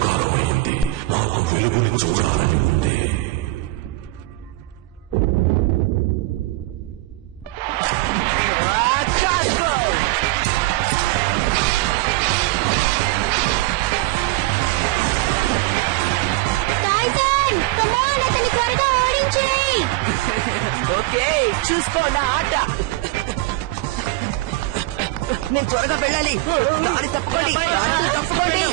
అంధకారం అయింది. నాకు వెలుగుని చూడాలని ఉంది. ఓకే, చూసుకో నా ఆట. నేను త్వరగా వెళ్ళాలి. దారి తప్పుకోండి, తప్పుకోండి.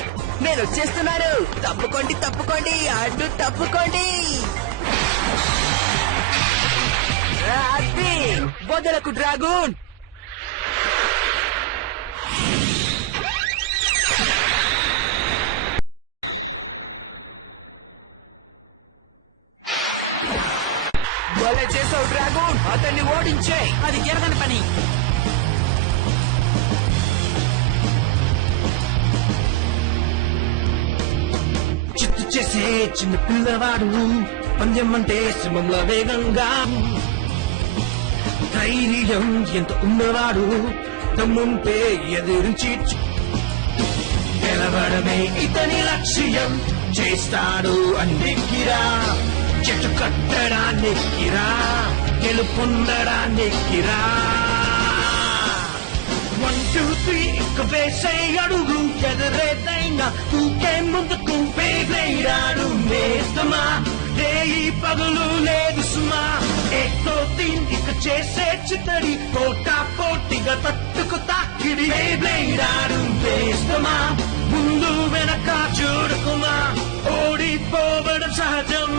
నేను వచ్చేస్తున్నాను. తప్పుకోండి, తప్పుకోండి, అడ్డు తప్పుకోండి. అది వదలకు డ్రాగూన్. భలే చేసావు డ్రాగూన్. అతన్ని ఓడించే. అది జరగని పని. చిత్తు చేసే చిన్న పిల్లవాడు, పందెం అంటే సింహంలో వేగంగా, ధైర్యం ఎంత ఉన్నవాడు, దమ్ముంటే ఎదురించి గెలవడమే ఇతని లక్ష్యం. చేస్తాడు అన్నికిరా, చెట్టు కట్టడానికిరా, గెలుపొందడానికిరా. 1 2 3 ఇక వేసే అడుగు, ఎదురేదైనా తూకే ముందుకు. వేలాడు నేస్తమా, రేయి పగులు లేదు సుమా. ఏతో తీన్ ఇక చేసే చిత్తడి, పోటా పోటీగా తట్టుకు తాకిడి. వేలాడు నేస్తమా, ముందు వెనక చూడకుమా, ఓడిపోవడం సహజం.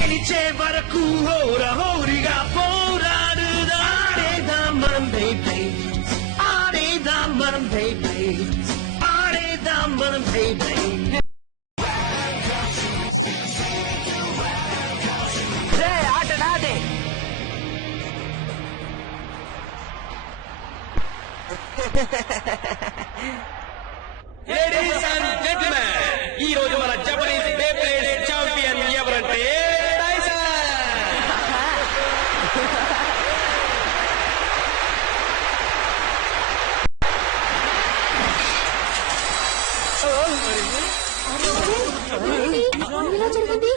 గెలిచే వరకు హోరహోరిగా పోరాడుదా. ఆడేదాం మనం బేబీ, ఆడేదాం మనం బేబీ, ఆడేదాం మనం బేబీ. ఆట నాదే. లేడీస్ అండ్ జెంటిల్మెన్, ఈ రోజు మన జపనీస్ బేబ్లేడ్ ఛాంపియన్ ఎవరంటే టైసన్. ఇలా జరిగింది.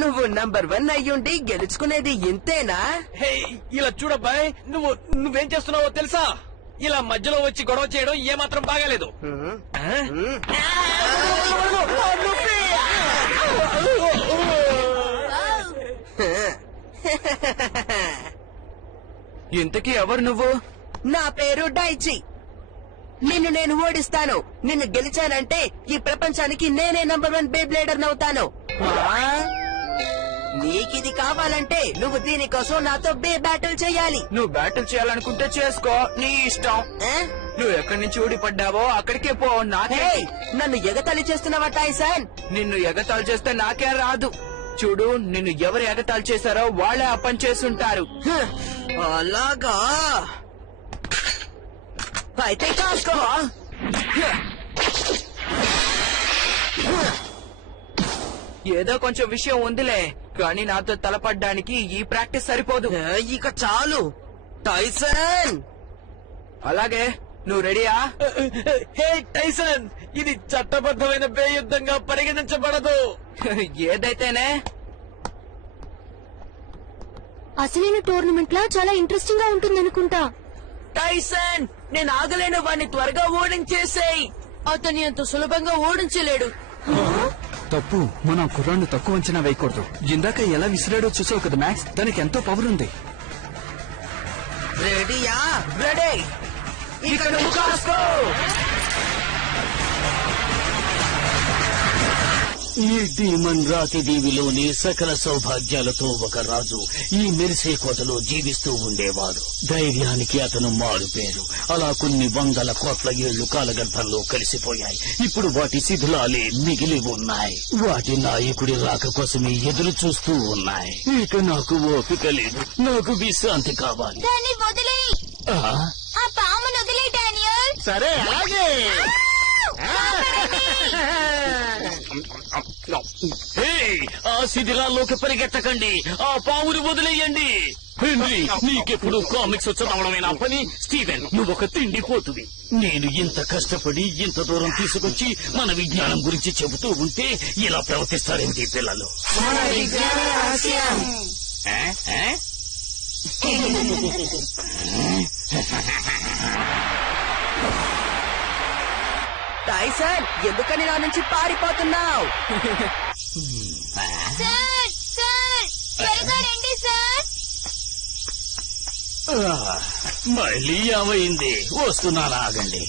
నువ్వు నంబర్ 1 అయ్యుండి గెలుచుకునేది ఇంతేనా? హే, ఇలా చూడబ్బాయ్, నువ్వేం చేస్తున్నావో తెలుసా? ఇలా మధ్యలో వచ్చి గొడవ చేయడం ఏమాత్రం బాగాలేదు. ఇంతకీ ఎవరు నువ్వు? నా పేరు డైచి. నిన్ను నేను ఓడిస్తాను. నిన్ను గెలిచానంటే ఈ ప్రపంచానికి నేనే నంబర్ 1 బేబ్లేడర్ నవుతాను. నీకిది కావాలంటే నువ్వు దీనికోసం నాతో బ్యాటిల్ చేయాలి. నువ్వు బ్యాటిల్ చేయాలనుకుంటే చేసుకో, నీ ఇష్టం. నువ్వు ఎక్కడి నుంచి ఊడిపడ్డావో అక్కడికే పో. నాకే నన్ను ఎగతాళి చేస్తున్నావా టైసన్? నిన్ను ఎగతాళి చేస్తే నాకే రాదు. చూడు, నిన్ను ఎవరు ఎగతాళి చేశారో వాళ్ళే ఆ పని చేస్తుంటారు. అలాగా అయితే కాసుకో. ఏదో కొంచెం విషయం ఉందిలే, కానీ నాతో తలపడ్డానికి ఈ ప్రాక్టీస్ సరిపోదు. ఇక చాలు టైసన్. అలాగే, నువ్వు రెడీయా? హే టైసన్, ఇది చట్టబద్ధమైన బేయుద్ధంగా పరిగణించబడదు. ఏదైతేనే అసలైన టోర్నమెంట్ లా చాలా ఇంట్రెస్టింగ్ గా ఉంటుందనుకుంటా. టైసన్, నేను ఆగలేను. వాడిని త్వరగా ఓడించేసేయ్. అతని అంత సులభంగా ఓడించలేడు. తప్పు, మనం కుర్రాన్ని తక్కువ అంచనా వేయకూడదు. ఇందాక ఎలా విసిరాడో చూసావు కదా మ్యాక్స్, దానికి ఎంతో పవర్ ఉంది. రెడీయా? రెడీ. ఇక నువ్వు కాసుకో. ఈ డీమన్ రాతి దీవిలోని సకల సౌభాగ్యాలతో ఒక రాజు ఈ మెరిసే కోటలో జీవిస్తూ ఉండేవాడు. ధైర్యానికి అతను మారుపేరు. అలా కొన్ని వందల కోట్ల ఏళ్లు కాలగర్భంలో కలిసిపోయాయి. ఇప్పుడు వాటి శిథిలాలే మిగిలి ఉన్నాయి. వాటి నాయకుడి రాక కోసమే ఎదురు చూస్తూ ఉన్నాయి. ఇక నాకు ఓపిక లేదు. నాకు విశ్రాంతి కావాలి. దాన్ని వదిలే, ఆ? ఆ పామును వదిలే డానియల్. సరే అలాగే. ఏయ్, ఆ శిథిలాల్లోకి పరిగెత్తకండి. ఆ పావుని వదిలేయండి. హెన్రీ, నీకెప్పుడు కామిక్స్ చదవడమేనా పని? స్టీవెన్, నువ్వొక తిండిపోతువి. నేను ఇంత కష్టపడి ఇంత దూరం తీసుకొచ్చి మన విజ్ఞానం గురించి చెబుతూ ఉంటే ఇలా ప్రవర్తిస్తారేమిటి పిల్లలు? ఆ? ఆ? టైసన్, ఎందుకని నా నుంచి పారిపోతున్నావు? సార్ సార్, త్వరగా రండి సార్. మళ్ళీ ఏమైంది? వస్తున్నాను, ఆగండి.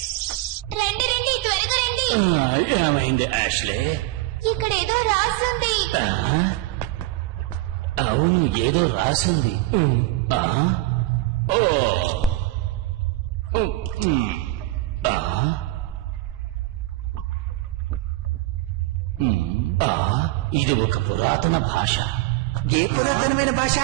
రండి రండి, త్వరగా రండి. ఏమైంది యాష్లే? ఇక్కడ ఏదో రాస్తుంది. ఆ? అవును, ఏదో రాసింది. ఆ? ఓ. ఆ? ఆ? ఇది ఒక పురాతన భాష. ఏ పురాతనమైన భాష?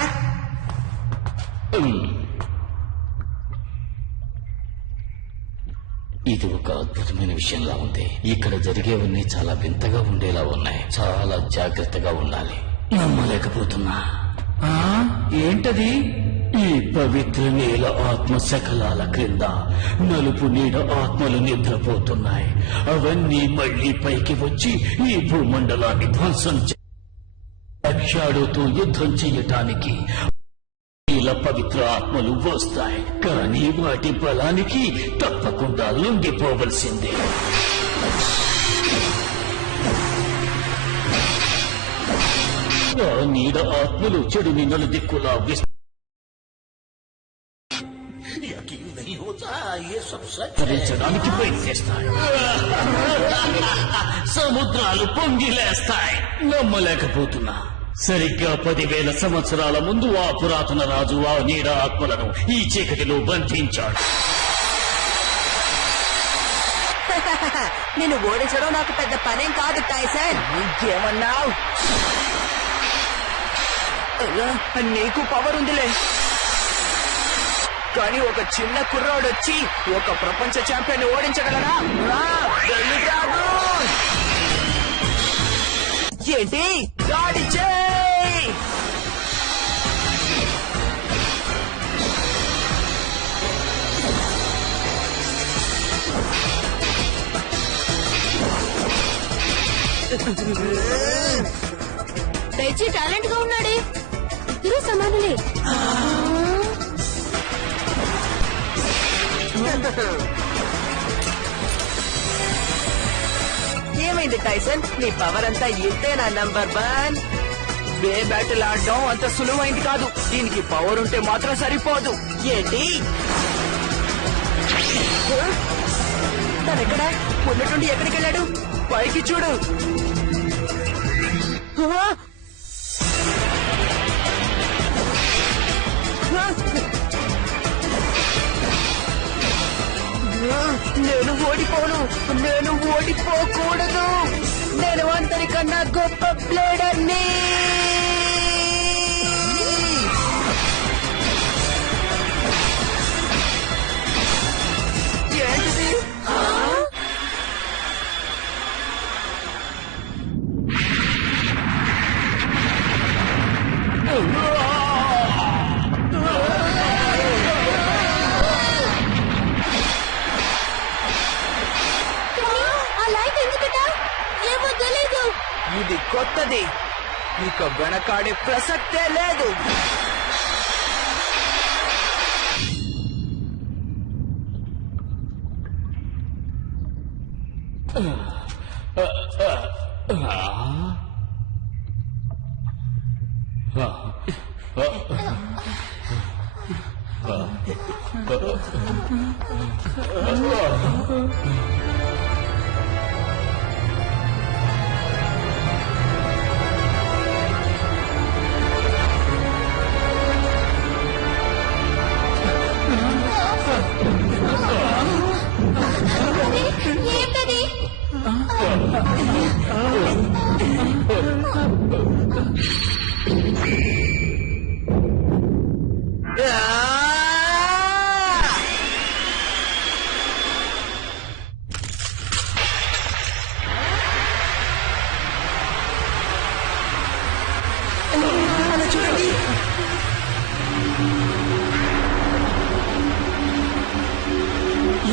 ఇది ఒక అద్భుతమైన విషయంలా ఉంది. ఇక్కడ జరిగేవన్నీ చాలా వింతగా ఉండేలా ఉన్నాయి. చాలా జాగ్రత్తగా ఉండాలి. నమ్మలేకపోతున్నా. ఏంటది? ఈ పవిత్ర నేల ఆత్మ శకలాల క్రింద నలుపు నీడ ఆత్మలు నిద్రపోతున్నాయి. అవన్నీ మళ్లీ పైకి వచ్చి ఈ భూమండలాన్ని ధ్వంసం షాడోతో యుద్ధం చెయ్యటానికి ఇలా పవిత్ర ఆత్మలు వస్తాయి. కానీ వాటి బలానికి తప్పకుండా లొంగిపోవలసిందే. ఆ నీడ ఆత్మలు చెడుని నలుదిక్కులా విస్తరించడానికి ప్రయత్నిస్తాయి. సముద్రాలు పొంగిలేస్తాయి. నమ్మలేకపోతున్నా. సరిగ్గా 10,000 సంవత్సరాల ముందు ఆ పురాతన రాజు ఆ నీడ ఆత్మలను ఈ చీకటిలో బంధించాడు. నిన్ను ఓడించడం నాకు పెద్ద పనేం కాదు టైసన్. ఇంకేమన్నావు? నీకు పవర్ ఉందిలే, కానీ ఒక చిన్న కుర్రాడొచ్చి ఒక ప్రపంచ ఛాంపియన్ ఓడించగలరా? వెళ్ళి రాదు. ఏంటి? దాడి చేయి. దయచి టాలెంట్ గా ఉన్నాడే. ఇద్దరు సమానులే. ఏమైంది టైసన్? నీ పవర్ అంతా ఇంతేనా నంబర్ 1? బే బ్యాటిల్ ఆడడం అంత సులువైంది కాదు. దీనికి పవర్ ఉంటే మాత్రం సరిపోదు. ఏంటి? తనెక్కడ? ఉన్నట్టుండి ఎక్కడికి వెళ్ళాడు? పైకి చూడు. నేను ఓడిపోను. నేను ఓడిపోకూడదు. నేను అందరికన్నా గొప్ప ప్లేడర్ని. ఏంటిది? ఆ లైట్ ఎందుకట? ఏమో తెలీదు. ఇది కొత్తది, ఇక వెనకాడే ప్రసక్తే లేదు.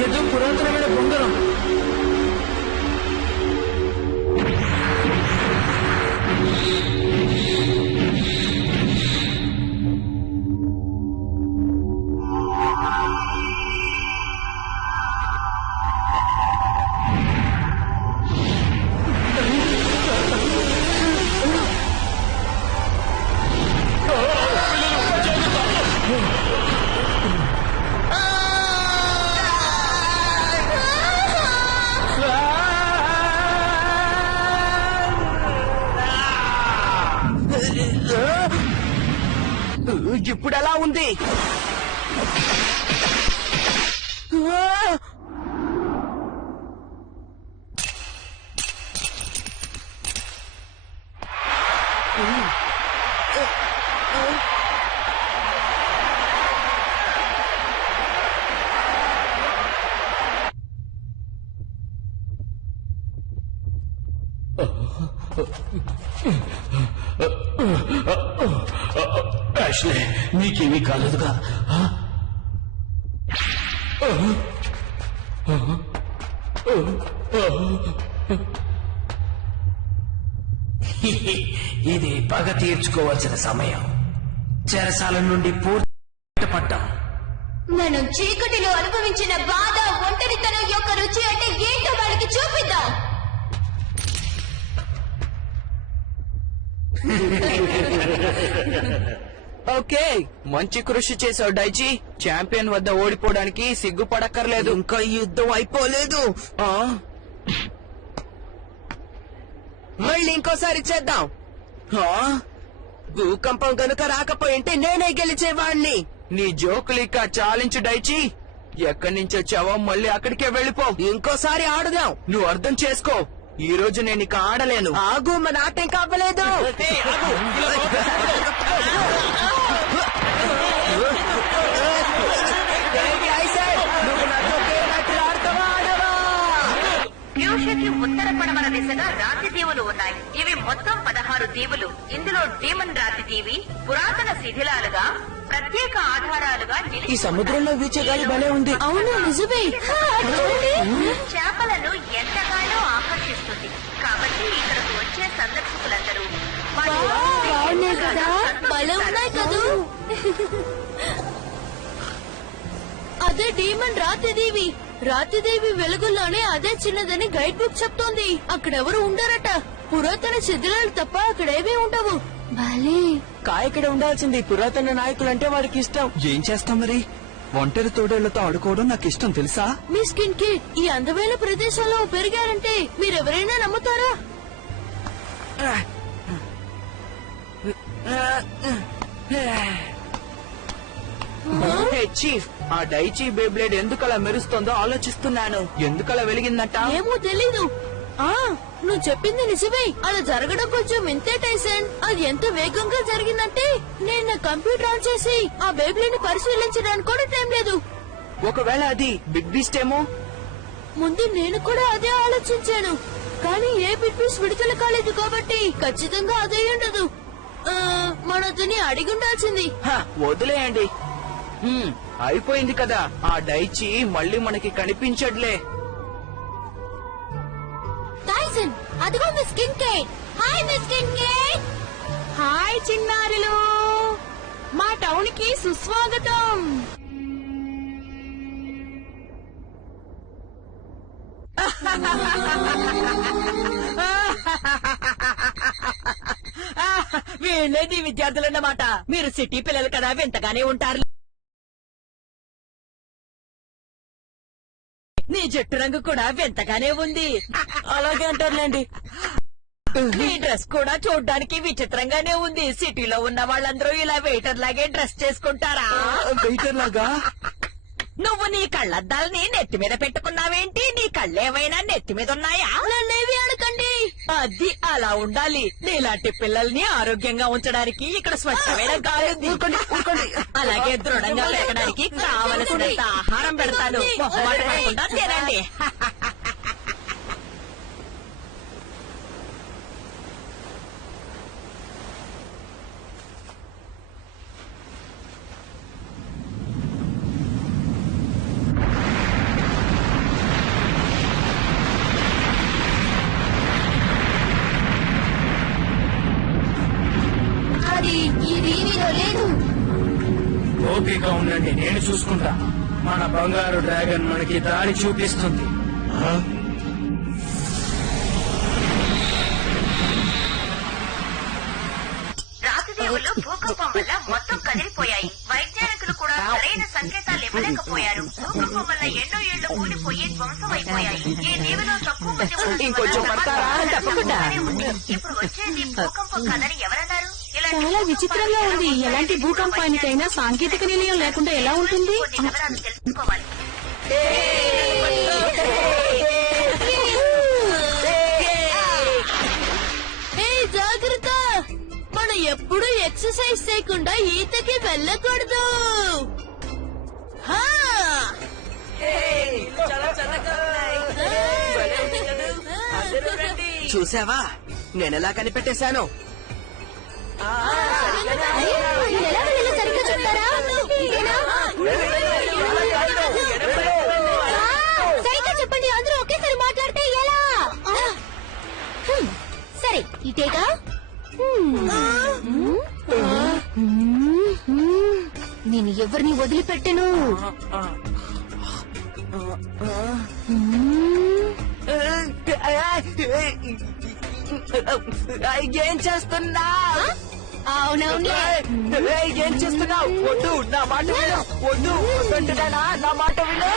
ఇదేదో పురాతనమైన బొంగరం. ఇప్పుడు ఎలా ఉంది? యాష్లే, నీకేమీ కాలేదుగా? ఇది పగ తీర్చుకోవాల్సిన సమయం. చెరసాల నుండి పూర్తి పట్టాం. మనం చీకటిలో అనుభవించిన బాధ, ఒంటరితనం యొక్క రుచి అంటే ఏంటో వాళ్ళకి చూపిద్దాం. ఓకే, మంచి కృషి చేసావు డైచి. ఛాంపియన్ వద్ద ఓడిపోవడానికి సిగ్గుపడక్కర్లేదు. ఇంకా యుద్ధం అయిపోలేదు. మళ్ళీ ఇంకోసారి చేద్దాం. భూకంపం గనుక రాకపోయింటే నేనే గెలిచేవాణ్ణి. నీ జోకులిక చాలించు డైచి. ఎక్కడి నుంచి వచ్చావో మళ్ళీ అక్కడికే వెళ్ళిపో. ఇంకోసారి ఆడుదాం. నువ్వు అర్థం చేసుకో, ఈ రోజు నేను ఇక ఆడలేను. ఆగు, మన ఆట ఇంకా అవ్వలేదు. నువ్వు నాతో పేరాటలు ఆడతావా, ఆడవా? ఫ్యూషన్కి ఉత్తర పడమర దిశగా రాతి దీవులు ఉన్నాయి. ఇవి మొత్తం 16 దీవులు. ఇందులో డీమన్ రాతి దీవి పురాతన శిథిలాలుగా, ప్రత్యేక ఆధారాలుగా ఈ సముద్రంలో వీచే గాలి భలే ఉంది. అవును, నిజమే. చేపలను ఎంతగానో ఆకర్షిస్తుంది. కాబట్టి ఇక్కడకు వచ్చే సందర్శకులందరూ వాటి బాగున్నాయి కదా, భలే ఉన్నాయి కదూ. అదే డీమన్ రాతిదేవి. రాతిదేవి వెలుగుల్లోనే అదే చిన్నదని గైడ్ బుక్ చెప్తోంది. అక్కడెవరు ఉండరట. పురాతన శిథిలాలు తప్ప అక్కడేమీ ఉండవు. భలే. ఇక్కడ ఉండాల్సింది. పురాతన నాయకులంటే వాడికి ఇష్టం. ఏం చేస్తాం మరి? ఒంటరి తోడేళ్లతో ఆడుకోవడం నాకు ఇష్టం తెలుసా? మీ స్కిన్ కిడ్ ఈ అందమైన ప్రదేశంలో పెరిగారంటే మీరెవరైనా నమ్ముతారా? హే చీఫ్, ఆ డైచి బేబ్లేడ్ ఎందుకలా మెరుస్తోందో ఆలోచిస్తున్నాను. ఎందుకలా వెలిగిందట? ఏమో తెలీదు. నువ్వు చెప్పింది నిజమే. అలా జరగడం కొంచెం వింతే టైసన్. అది ఎంత వేగంగా జరిగిందంటే నేను నా కంప్యూటర్ ఆన్ చేసి ఆ బేబ్లీని పరిశీలించడానికి కూడా టైం లేదు. ఒకవేళ అది బిగ్ బీస్ట్ ఏమో? ముందు నేను కూడా అదే ఆలోచించాను, కానీ ఏ బిగ్ పీస్ విడుదల కాలేదు కాబట్టి ఖచ్చితంగా అదే ఉండదు. మన అతన్ని అడిగి ఉండాల్సింది. వదిలేయండి. అయిపోయింది కదా. ఆ డైచి మళ్ళీ మనకి కనిపించట్లే. టైసన్, అదిగో మీ స్కిన్ కేట్. హాయ్ మీ స్కిన్ కేట్. హాయ్ చిన్నారులు, మా టౌన్ కి సుస్వాగతం. వీళ్ళేది విద్యార్థులన్నమాట. మీరు సిటీ పిల్లలు కదా, వింతగానే ఉంటారు. నీ జట్టు రంగు కూడా వింతగానే ఉంది. అలాగే అంటారులేండి. నీ డ్రెస్ కూడా చూడ్డానికి విచిత్రంగానే ఉంది. సిటీలో ఉన్న వాళ్ళందరూ ఇలా వెయిటర్ లాగే డ్రెస్ చేసుకుంటారా? వెయిటర్ లాగా? నువ్వు నీ కళ్ళద్దాలని నెత్తి మీద పెట్టుకున్నావేంటి? నీ కళ్ళేమైనా నెత్తి మీద ఉన్నాయా? నన్నేవి అడగండి. అది అలా ఉండాలి. నీలాంటి పిల్లల్ని ఆరోగ్యంగా ఉంచడానికి ఇక్కడ స్వచ్ఛమైన గాలి ఉంది. అలాగే దృఢంగా పెరగడానికి కావలసినంత ఆహారం పెడతాను. మొహమాట పడకుండా తినండి. లేదు. ఓపిక ఉండండి, నేను చూసుకుంటా. మన బంగారు డ్రాగన్ మనకి దారి చూపిస్తుంది. రాతిదేవులు భూకంపం వల్ల మొత్తం కదిలిపోయాయి. వైజ్ఞానికులు కూడా సరైన సంకేతాలు ఇవ్వలేకపోయారు. భూకంపం వల్ల ఎన్నో ఏళ్లు కూలిపోయి ధ్వంసం అయిపోయాయి. ఈ దీవిలో తక్కువ మంది ఉండడం ఇంకొంచెం వల్ల పడతారా? తప్పకుండా. ఉంది. ఇప్పుడు వచ్చేది భూకంపం కాదని ఎవరన్నారు? ఇలాంటి చాలా విచిత్రంగా ఉంది. ఎలాంటి భూకంపానికైనా సాంకేతిక నిలయం లేకుండా ఎలా ఉంటుంది? కొన్ని వివరాలు తెలుసుకోవాలి. జాగ్రత్త, మనం ఎప్పుడు ఎక్సర్సైజ్ చేయకుండా ఈతకి వెళ్ళకూడదు. చూసావా నేనెలా కనిపెట్టేశాను? సరిగ్గా చెప్తారా? సరిగ్గా చెప్పండి, అందరూ ఒకేసారి మాట్లాడితే ఎలా? సరే, ఇటేగా. నేను ఎవరిని వదిలిపెట్టను. ఏం చేస్తున్నా? అవునవునులే. ఏం చేస్తున్నావు? వద్దు, నా మాట విను. వద్దు, వద్దంటున్నానా? నా మాట విను.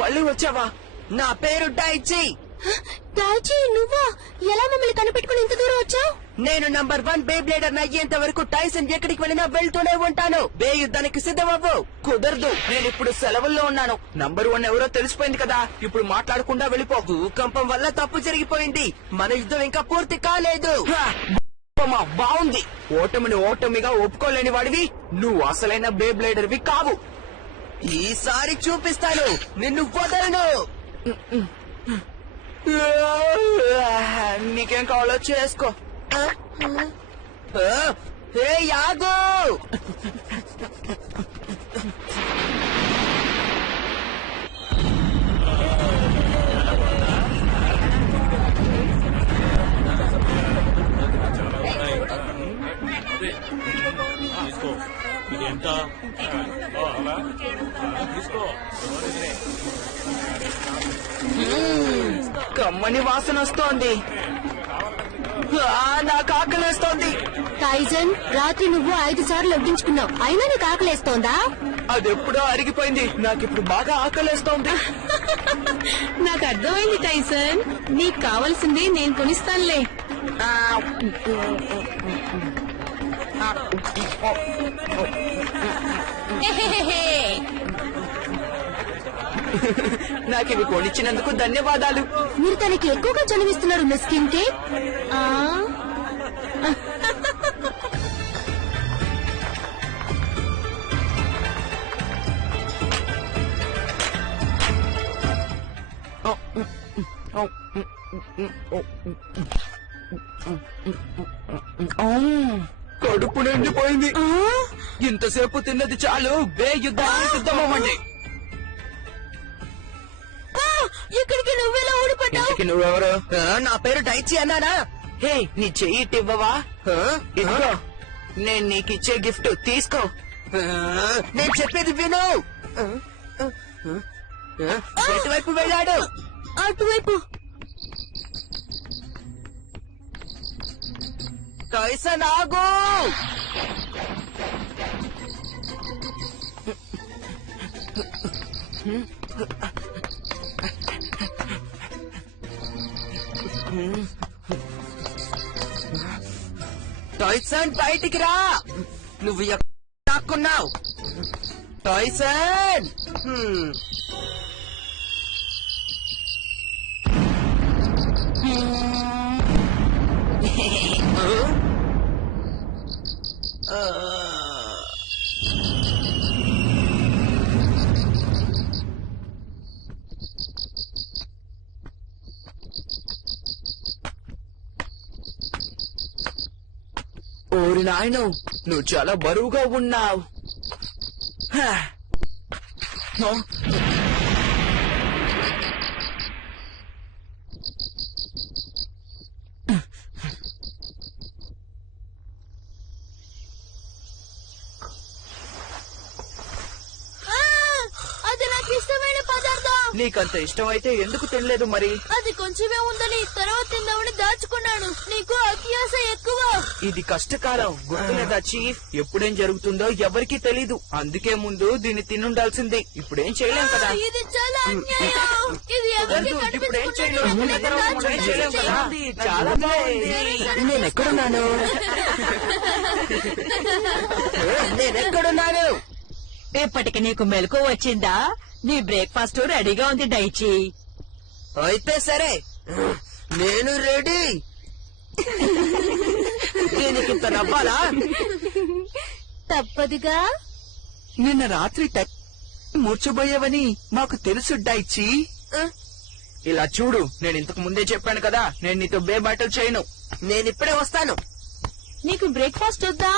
మళ్ళీ వచ్చావా? నా పేరు డైచి. దాచి, నువ్వా? ఎలా మమ్మల్ని కనిపెట్టుకుని ఇంత దూరం వచ్చావు? నేను నంబర్ 1 బే బ్లేడర్ అయ్యేంత వరకు టైసన్ ఎక్కడికి వెళ్ళినా వెళ్తూనే ఉంటాను. బే యుద్ధానికి సిద్ధమవ్వు. కుదరదు, నేను ఇప్పుడు సెలవుల్లో ఉన్నాను. నంబర్ 1 ఎవరో తెలిసిపోయింది కదా, ఇప్పుడు మాట్లాడకుండా వెళ్ళిపో. భూకంపం వల్ల తప్పు జరిగిపోయింది. మన యుద్ధం ఇంకా పూర్తి కాలేదు. బాగుంది. ఓటమిని ఓటమిగా ఒప్పుకోలేని వాడివి నువ్వు. అసలైన బే బ్లేడర్వి కావు. ఈసారి చూపిస్తాను, నిన్ను వదలను. నీకేం కావాలో చేసుకో. యాగో, కమ్మని వాసన వస్తోంది. నాకు ఆకలేస్తోంది. టైజన్, రాత్రి నువ్వు 5 సార్లు వడ్డించుకున్నావు, అయినా నీకు ఆకలేస్తోందా? అదెప్పుడో అరిగిపోయింది. నాకిప్పుడు బాగా ఆకలేస్తోంది. నాకు అర్థమైంది టైసన్, నీకు కావాల్సింది నేను కొనిస్తానులే. నాకివి కొనిచ్చినందుకు ధన్యవాదాలు. మీరు తనకి ఎక్కువగా చదివిస్తున్నారు మిస్ కింకే. కడుపు నిండిపోయింది. ఇంతసేపు తిన్నది చాలు. బే యుద్ధానికి సిద్ధమవ్వండి. ఇక్కడికి నువ్వెలా ఊడిపడ్డావు? ఇంతకి నువ్వెవరు? నా పేరు డైచి అన్నానా? హే, నీ చెయ్యి ఇవ్వవా? ఇదిగో, నేను నీకిచ్చే గిఫ్ట్ తీసుకో. నేను చెప్పేది విను. ఎటువైపు వెళ్ళాడు? అటువైపు. టైసన్, ఆగు. టైసన్, బయటికి రా. నువ్వు ఎక్కడ దాక్కున్నావు? టైసన్. ఓరి నాయను, నువ్వు చాలా బరువుగా ఉన్నావు. నీకంత ఇష్టం అయితే ఎందుకు తినలేదు మరి? అది కొంచెమే ఉందని తర్వాత తిందామని దాచుకున్నాను. నీకు అత్యాస ఎక్కువ. ఇది కష్టకాలం గుర్తులేదా చీఫ్? ఎప్పుడేం జరుగుతుందో ఎవరికీ తెలీదు. అందుకే ముందు దీన్ని తినుండాల్సిందే. ఇప్పుడేం చేయలేం కదా. ఇది చాలా అన్యాయం. ఇది ఎవరికి ఇప్పుడేం కనిపించకుండా చేయలేం కదా. చాలా బాగుంది. నేనెక్కడున్నాను? నేనెక్కడున్నాను? ఇప్పటికి నీకు మెలకు వచ్చిందా? నీ బ్రేక్ఫాస్ట్ రెడీగా ఉంది డైచి. అయితే సరే, నేను రెడీ. దీనికింత నవ్వాలా? తప్పదుగా. నిన్న రాత్రి మూర్చబోయేవని మాకు తెలుసు డైచి. ఇలా చూడు, నేను ఇంతకు ముందే చెప్పాను కదా, నేను నీతో బే బ్యాటిల్ చేయను. నేనిప్పుడే వస్తాను. నీకు బ్రేక్ఫాస్ట్ వద్దా?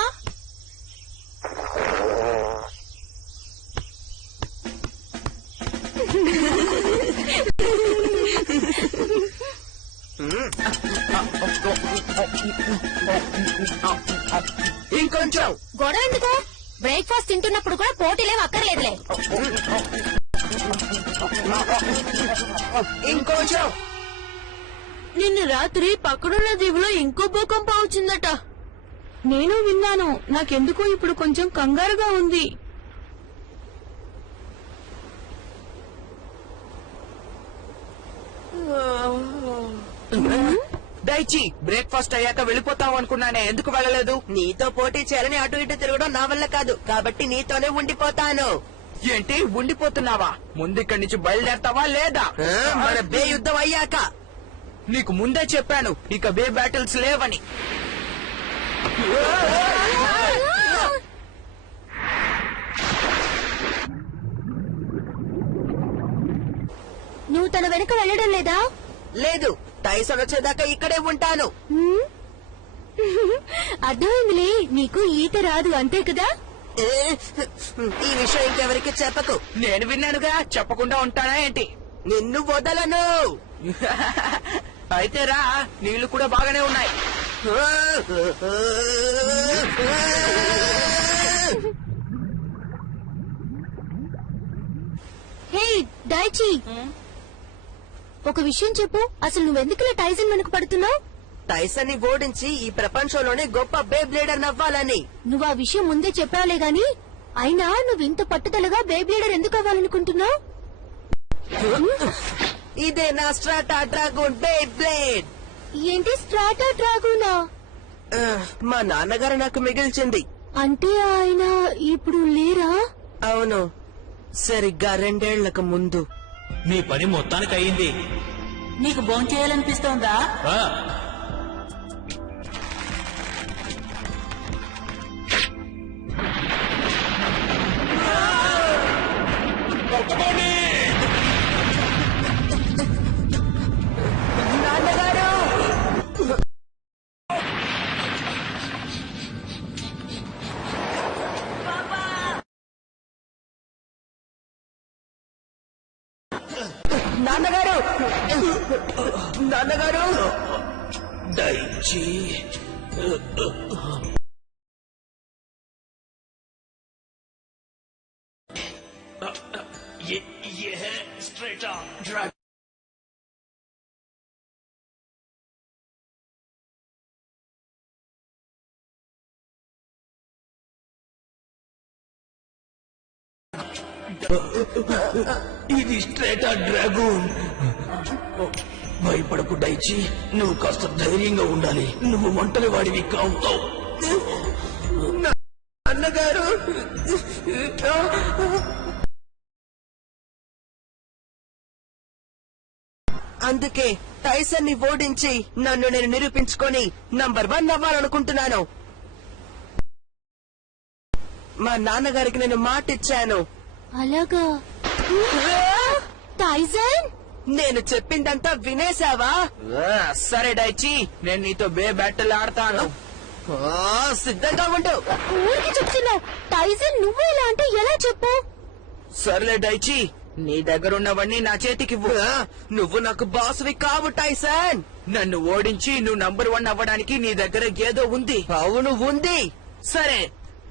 ఇంకొంచెం. గొడవ ఎందుకు? బ్రేక్ఫాస్ట్ తింటున్నప్పుడు కూడా పోటీలేం అక్కర్లేదులే. ఇంకొంచెం. నిన్న రాత్రి పక్కనున్న దీవులో ఇంకో భూకంపం వచ్చిందట. నేను విన్నాను. నాకెందుకో ఇప్పుడు కొంచెం కంగారుగా ఉంది. డైచి, బ్రేక్ఫాస్ట్ అయ్యాక వెళ్ళిపోతావు అనుకున్నానే, ఎందుకు వెళ్ళలేదు? నీతో పోటీ చేయాలని అటు ఇటు తిరగడం నా వల్ల కాదు, కాబట్టి నీతోనే ఉండిపోతాను. ఏంటి ఉండిపోతున్నావా? ముందు ఇక్కడి నుంచి బయలుదేరతావా లేదా? మన బే యుద్ధం అయ్యాక. నీకు ముందే చెప్పాను ఇక బే బ్యాటిల్స్ లేవని. నువ్వు తన వెనక వెళ్ళడం లేదా? లేదు, టైసన్ వచ్చేదాకా ఇక్కడే ఉంటాను. అర్థమైందిలే, నీకు ఈత రాదు అంతే కదా. ఈ విషయం ఇంకెవరికి చెప్పకు. నేను విన్నానుగా, చెప్పకుండా ఉంటానా ఏంటి? నిన్ను వదలను. అయితే రా, నీళ్లు కూడా బాగానే ఉన్నాయి. హే డైచి, ఒక విషయం చెప్పు. అసలు నువ్వెందుకులా టైసన్ వెనుక పడుతున్నావు? టైసన్ ని ఓడించి ఈ ప్రపంచంలోనే గొప్ప బే బ్లేడర్ నవ్వాలని. నువ్వు ఆ విషయం ముందే చెప్పావులే గాని, అయినా నువ్వు ఇంత పట్టుదలగా బేబ్లీడర్ ఎందుకు అవ్వాలనుకుంటున్నావు? ఇదే నా స్ట్రాటా డ్రాగన్ బే బ్లేడ్. ఏంటి స్ట్రాటా డ్రాగూనా? మా నాన్నగారు నాకు మిగిల్చింది. అంటే ఆయన ఇప్పుడు లేరా? అవును, సరిగ్గా 2 ఏళ్లకు ముందు. నీ పని మొత్తానికి అయింది. నీకు భోంచేయాలనిపిస్తోందా? నాన్నగారు, నాన్నగారు, నాన్నగారు. Daiichi, straight dragon. ఇది స్ట్రేటా డ్రాగన్. భయపడకు డైచి, నువ్వు కాస్త ధైర్యంగా ఉండాలి. నువ్వు ఒంటరి వాడివి కావుతావు. అన్నగారు, అందుకే టైసన్ ని ఓడించి నన్ను నేను నిరూపించుకొని నంబర్ 1 అవ్వాలనుకుంటున్నాను. మా నాన్నగారికి నేను మాటిచ్చాను. అలాగా? టైసన్, నేను చెప్పిందంతా వినేశావా? సరే డైచి, నేను నీతో బే బ్యాటిల్ ఆడతాను. సిద్ధంగా ఉండు. ఊరికి చెప్తున్నావు. టైసన్ నువ్వు ఇలా అంటే ఎలా చెప్పు? సర్లే డైచి, నీ దగ్గరున్నవన్నీ నా చేతికివ్వు. నువ్వు నాకు బాసువి కావు టైసన్. నన్ను ఓడించి నువ్వు నంబర్ 1 అవ్వడానికి నీ దగ్గర ఏదో ఉంది. అవును ఉంది. సరే,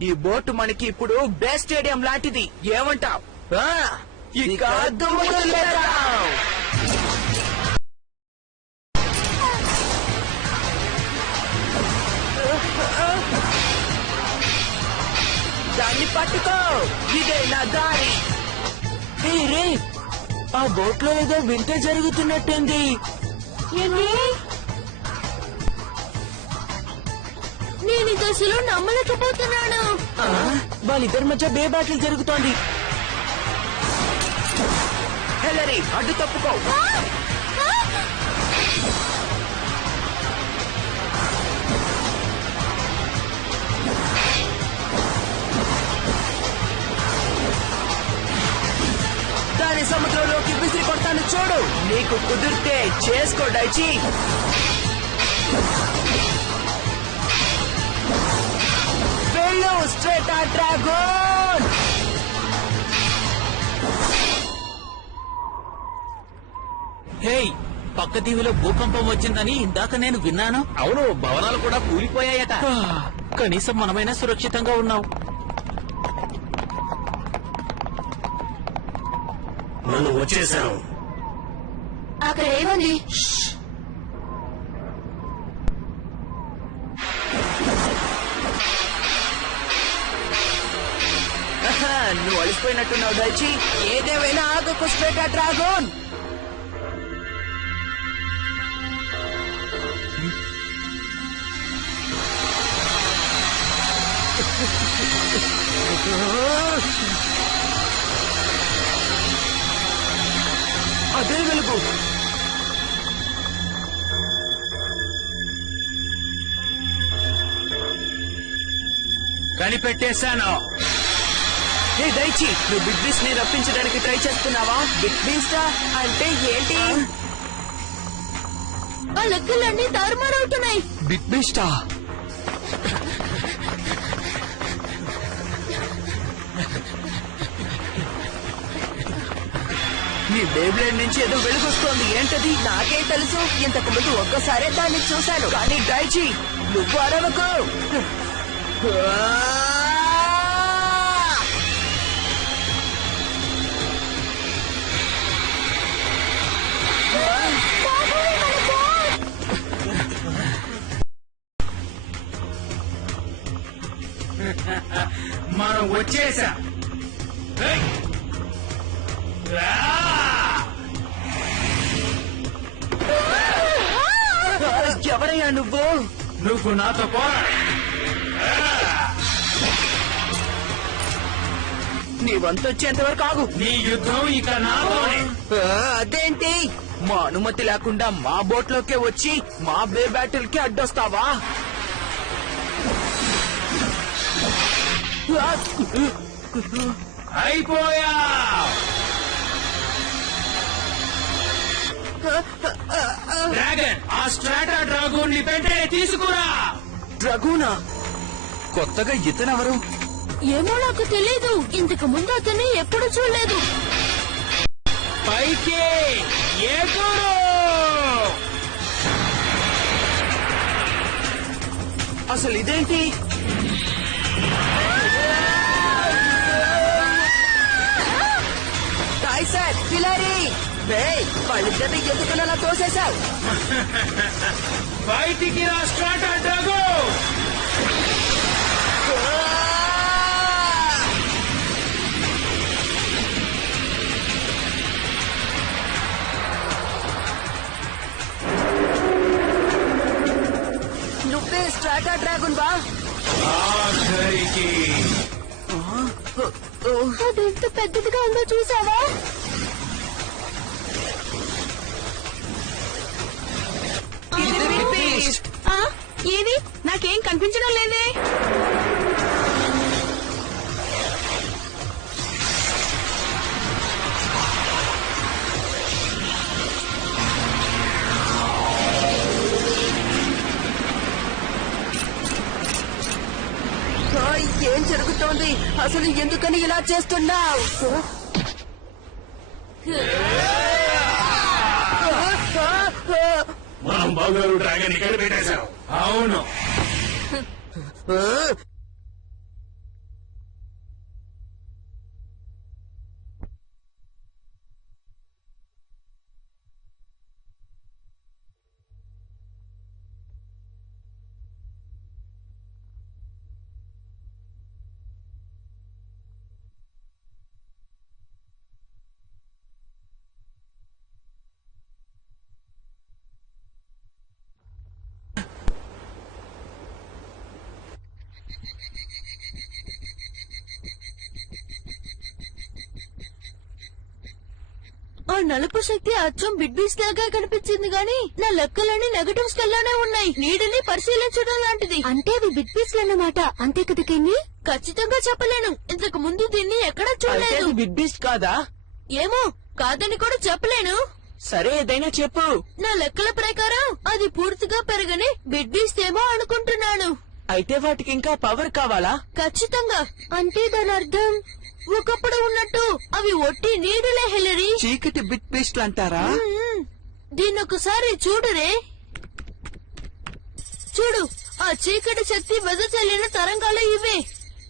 ఈ బోటు మనకి ఇప్పుడు బే స్టేడియం లాంటిది. ఏమంటావ్? ఇక దుమ్ముదులేద్దాం. దాన్ని పట్టుకో, ఇదే నా దారి. రే, ఆ బోట్ లో ఏదో వింత జరుగుతున్నట్టుంది. ఏంటి? నేను ఇది అసలు నమ్మలేకపోతున్నాను. వాళ్ళిద్దరి మధ్య బే బ్యాటిల్ జరుగుతోంది. హెలరీ, అడ్డు తప్పుకో. దాని సముద్రంలోకి విసిరి కొట్టాను చూడు. నీకు కుదిరితే చేసుకో డైచి. వెళ్ళు స్ట్రేట్ ఆ డ్రాగన్. హేయ్, పక్క దీవిలో భూకంపం వచ్చిందని ఇందాక నేను విన్నాను. అవును, భవనాలు కూడా కూలిపోయాయట. కనీసం మనమైనా సురక్షితంగా ఉన్నాం. నన్ను వచ్చేసాను. అక్కడ ఏముంది? నువ్వు అలిసిపోయినట్టున్నావు డైచి. ఏదేమైనా ఆగకు స్ట్రేట్ ఆ డ్రాగన్. అదే వెలుగు. కనిపెట్టేశాను. హే దైచి, నువ్వు బిగ్ బీస్ట్ ని రప్పించడానికి ట్రై చేస్తున్నావా? బిగ్ బీస్టా అంటే ఏంటి? ఆ లెక్కలన్నీ తారుమారవుతున్నాయి. బిగ్ బీస్టా? నీ బేబ్లేడ్ నుంచి ఏదో వెలుగొస్తోంది. ఏంటది? నాకే తెలుసు. ఇంతకు ముందు ఒక్కసారే దాన్ని చూశాను. కానీ డైచి, నువ్వు అరవకు. మనం వచ్చేసా. ఎవరయ్యా నువ్వు? నువ్వు నాతో పోరాడు. నీ వంతు వచ్చేంత వరకు ఆగు. నీ యుద్ధం ఇక నాతోనే. అదేంటి? మా అనుమతి లేకుండా మా బోట్ లోకే వచ్చి మా బే బ్యాటిల్ కి అడ్డొస్తావా? అయిపోయా. డ్రాగన్, ఆ స్ట్రాటా డ్రాగన్ ని వెంటనే తీసుకురా. డ్రగూనా? కొత్తగా ఇతనెవరు? ఏమో నాకు తెలీదు. ఇంతకు ముందు అతన్ని ఎప్పుడు చూడలేదు. పైకి ఎగురు. అసలు ఇదేంటి? టైసన్, హిలరీ, వాళ్ళిద్దరిని ఎందుకనలా తోసేశావు? బయటికి రా స్ట్రాటా డ్రాగన్. నువ్వే స్ట్రాటా డ్రాగన్ బా? ఆఖరికి అది ఎంత పెద్దదిగా ఉందో చూసావా? ఇది బిగ్ బీస్ట్. ఏది? నాకేం కనిపించడం లేదే. ఏం జరుగుతోంది? అసలు ఎందుకని ఇలా చేస్తున్నావు? మనం బంగారు డ్రాగన్ ఇక్కడ పెట్టేశాం. అవును. నలుపు శక్తి అచ్చం బిడ్బీస్ లాగా కనిపించింది గాని నా లెక్కలన్నీ నెగటివ్స్ కల్లానే ఉన్నాయి. నీడని పరిశీలించడం లాంటిది. అంటే అవి బిడ్బీస్ అన్నమాట. అంతే కదా కిన్ని? ఖచ్చితంగా చెప్పలేను. ఇంతకు ముందు దీన్ని ఎక్కడా చూడలేదు. బిగ్ బీస్ట్ కాదా? ఏమో, కాదని కూడా చెప్పలేను. సరే ఏదైనా చెప్పు. నా లెక్కల ప్రకారం అది పూర్తిగా పెరగని బిడ్బీస్ ఏమో అనుకుంటున్నాను. అయితే వాటికి ఇంకా పవర్ కావాలా? ఖచ్చితంగా. అంటే దాని అర్థం ఒకప్పుడు ఉన్నట్టు అవి ఒట్టి నీడలే హెలరీ. చీకటి బిగ్ బీస్ట్ అంటారా? దీన్నొకసారి చూడురే. చూడు, ఆ చీకటి శక్తి వెదజల్లిన తరంగాలు ఇవే.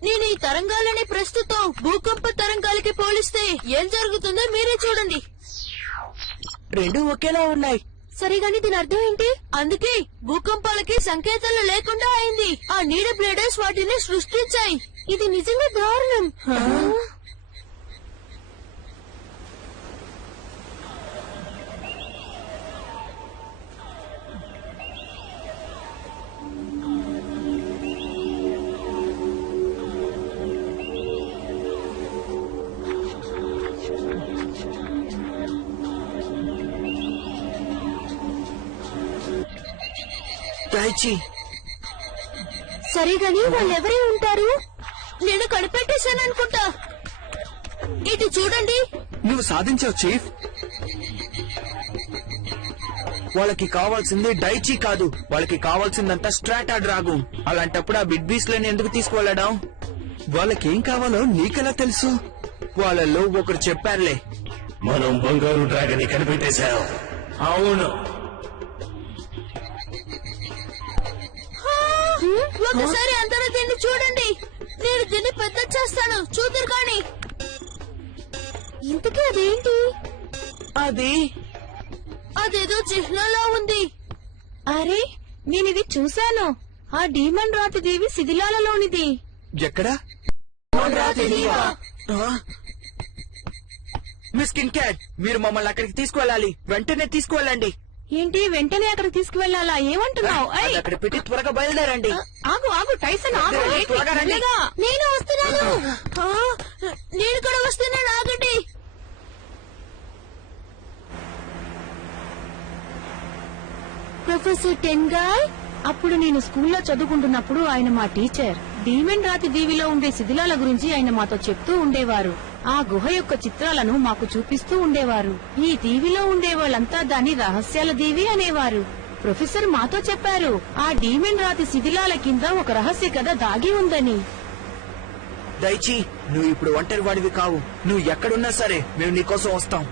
నేను ఈ తరంగాలని ప్రస్తుతం భూకంప తరంగాలకి పోలిస్తే ఏం జరుగుతుందో మీరే చూడండి. రెండు ఒకేలా ఉన్నాయి. సరిగాని దీని అర్థం ఏంటి? అందుకే భూకంపాలకి సంకేతాలు లేకుండా అయింది. ఆ నీడ బ్లేడర్స్ వాటిని సృష్టించాయి. ఇది నిజంగా దారుణం. దయచి సరిగాని వాళ్ళెవరై ఉంటారు? నేను కనిపెట్టేశాననుకుంటా. ఇటు చూడండి. నువ్వు సాధించావు చీఫ్. వాళ్ళకి కావాల్సింది డైచీ కాదు, వాళ్ళకి కావాల్సిందంతా స్ట్రాటా డ్రాగన్. అలాంటప్పుడు ఆ బిగ్ బీస్ట్ లని ఎందుకు తీసుకువెళ్ళడం? వాళ్ళకేం కావాలో నీకెలా తెలుసు? వాళ్ళలో ఒకరు చెప్పారులే. మనం బంగారు డ్రాగన్ కనిపెట్టేశాం. అవును, ఒకసారి అందరూ దీన్ని చూడండి. నేను దీన్ని పెద్ద చేస్తాను, చూద్దరు కానీ. ఇంతకీ అదేంటి? అదేదో చిహ్నంలా ఉంది. అరే, నేనిది చూశాను. ఆ డీమన్ రాతి దేవి శిథిలాలలోనిది. ఎక్కడా? మిస్ కింగ్ క్యాట్, మీరు మమ్మల్ని అక్కడికి తీసుకువెళ్ళాలి. వెంటనే తీసుకువెళ్ళండి. ఏంటి వెంటనే అక్కడికి తీసుకువెళ్లాలా? ఏమంటున్నావు? అది అక్కడ పెట్టి త్వరగా బయలుదేరండి. ఆగు ఆగు టైసన్, ఆగు. త్వరగా రండి. నేను వస్తున్నాను. నేను కూడా వస్తున్నాను, ఆగండి. ప్రొఫెసర్ టెన్గాయ్, అప్పుడు నేను స్కూల్లో చదువుకుంటున్నప్పుడు ఆయన మా టీచర్. డీమన్ రాతి దీవిలో ఉండే శిథిలాల గురించి ఆయన మాతో చెప్తూ ఉండేవారు. ఆ గుహ యొక్క చిత్రాలను మాకు చూపిస్తూ ఉండేవారు. ఈ దీవిలో ఉండే వాళ్ళంతా దాన్ని రహస్యాల దీవి అనేవారు. ప్రొఫెసర్ మాతో చెప్పారు, ఆ డీమన్ రాతి శిథిలాల కింద ఒక రహస్య కథ దాగి ఉందని. దయచి, నువ్వు ఇప్పుడు ఒంటరి వాడివి కావు. నువ్వు ఎక్కడున్నా సరే మేము నీకోసం వస్తాం.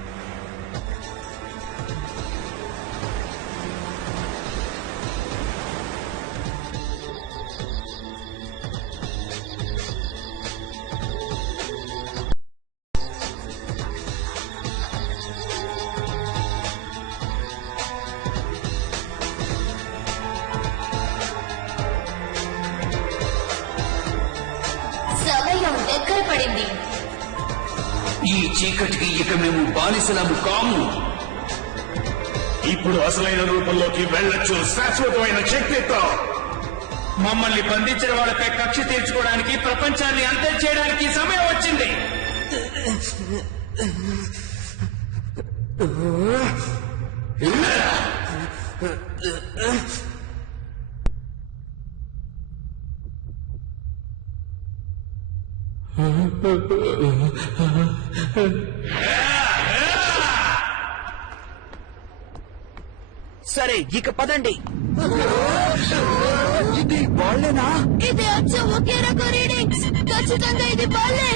సమయం దగ్గర పడింది. ఈ చీకటికి ఇక మేము బానిసలము కాము. ఇప్పుడు అసలైన రూపంలోకి వెళ్ళొచ్చు శాశ్వతమైన శక్తితో. మమ్మల్ని బంధించిన వాళ్ళపై కక్ష తీర్చుకోవడానికి, ప్రపంచాన్ని అంతం చేయడానికి సమయం వచ్చింది. సరే, ఇక పదండి. ఇది వాళ్ళేనా? ఇది అచ్చం ఒకే రకం రీడింగ్స్. ఖచ్చితంగా ఇది వాళ్ళే.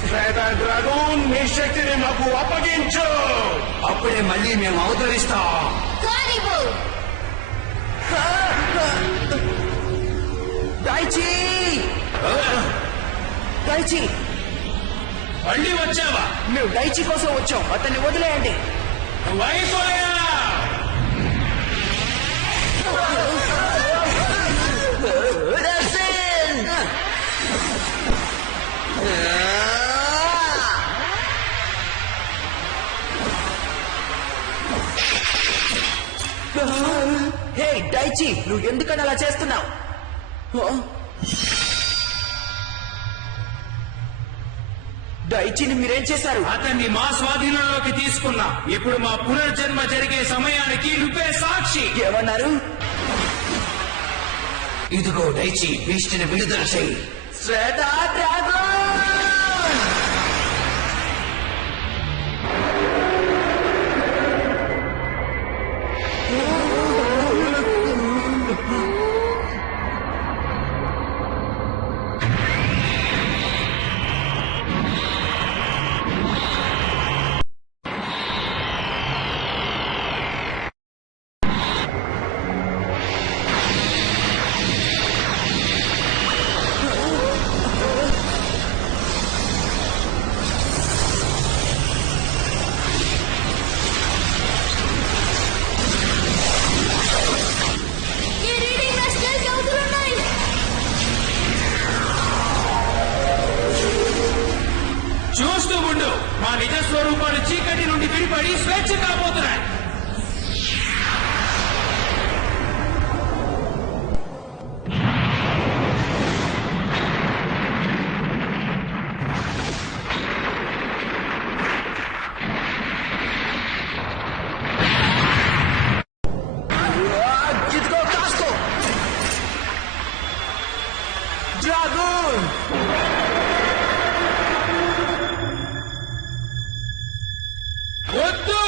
శ్వేత డ్రాగన్, మీ శక్తిని మాకు అప్పగించు. అప్పుడే మళ్ళీ మేము అవతరిస్తాం. కానివ్వు. దయచి, దయచి, మళ్ళీ వచ్చావా? మేము డైచి కోసం వచ్చాం. అతన్ని వదిలేయండి. వైఫల్యా! హే దయచి నువ్వు ఎందుకని అలా చేస్తున్నావు? దయచిని మీరేం చేశారు? అతన్ని మా స్వాధీనంలోకి తీసుకున్నా. ఇప్పుడు మా పునర్జన్మ జరిగే సమయానికి నువ్వే సాక్షి. ఏమన్నారు? ఇదిగో డైచి, బీస్ట్ని విడుదల చేయి. శ్వేతా డ్రాగన్! ఈ రీడింగ్ నా స్టేజ్ అవుతున్నాయి. చూస్తూ ఉండు, మా నిజ స్వరూపాలు చీకటి నుండి విడిపడి స్వేచ్ఛ కాబోతున్నాయి. ఇదిగో కాస్కో డ్రాగన్! వద్దు!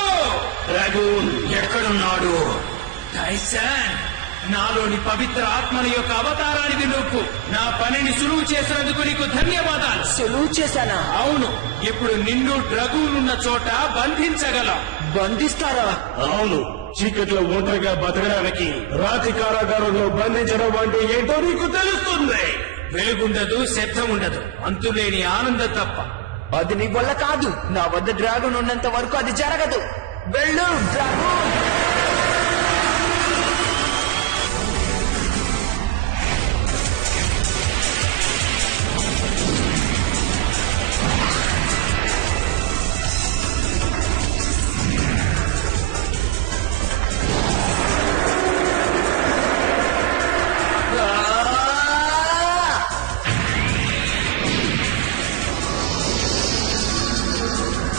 రఘున్ ఎక్కడున్నాడు? టైసన్, నాలోని పవిత్ర ఆత్మల యొక్క అవతారానికి నువ్వు నా పనిని సులువు చేసినందుకు నీకు ధన్యవాదాలు. సులువు చేశానా? అవును, ఇప్పుడు నిన్ను డ్రగులున్న చోట బంధించగలం. బంధిస్తారా? అవును, చీకట్లో ఒంటరిగా బతకడానికి రాతి కారాగారంలో బంధించడం అంటే ఏంటో నీకు తెలుస్తుంది. వెలుగుండదు, శబ్దం ఉండదు, అంతులేని ఆనందం తప్ప. అది నీ వల్ల కాదు. నా వద్ద డ్రాగన్ ఉన్నంత వరకు అది జరగదు. వెళ్ళు డ్రాగన్!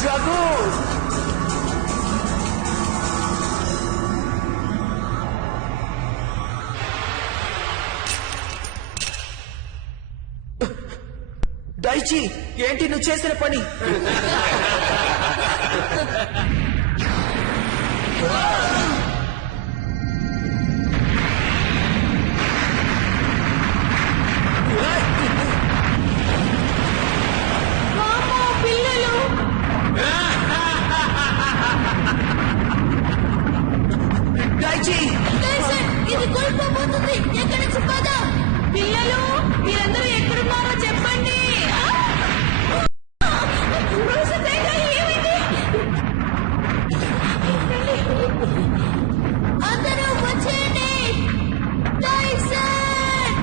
డ్రాగన్! దయచి, ఏంటి నువ్వు చేసిన పని? వామ్మో, పిల్లలు! దయచి! టైసన్, ఇది కూలిపోబోతుంది. ఎక్కడి నుంచి పద. పిల్లలు, మీరందరూ ఎక్కడున్నారో చెప్పండి. అందరూ వచ్చేయండి. టైసన్!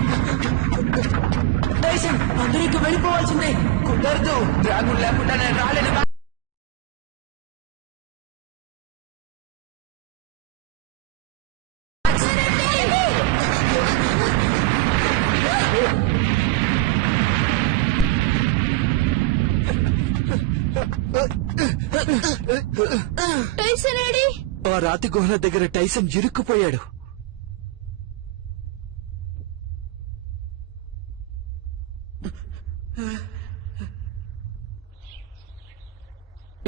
టైసన్, అందరికి వెళ్ళిపోవాల్సిందే. కుదరదు. డ్రాగన్ లేకుండా నేను రాలేను. Tyson AD? ఆ రాతి గుహల దగ్గర టైసన్ ఇరుక్కుపోయాడు.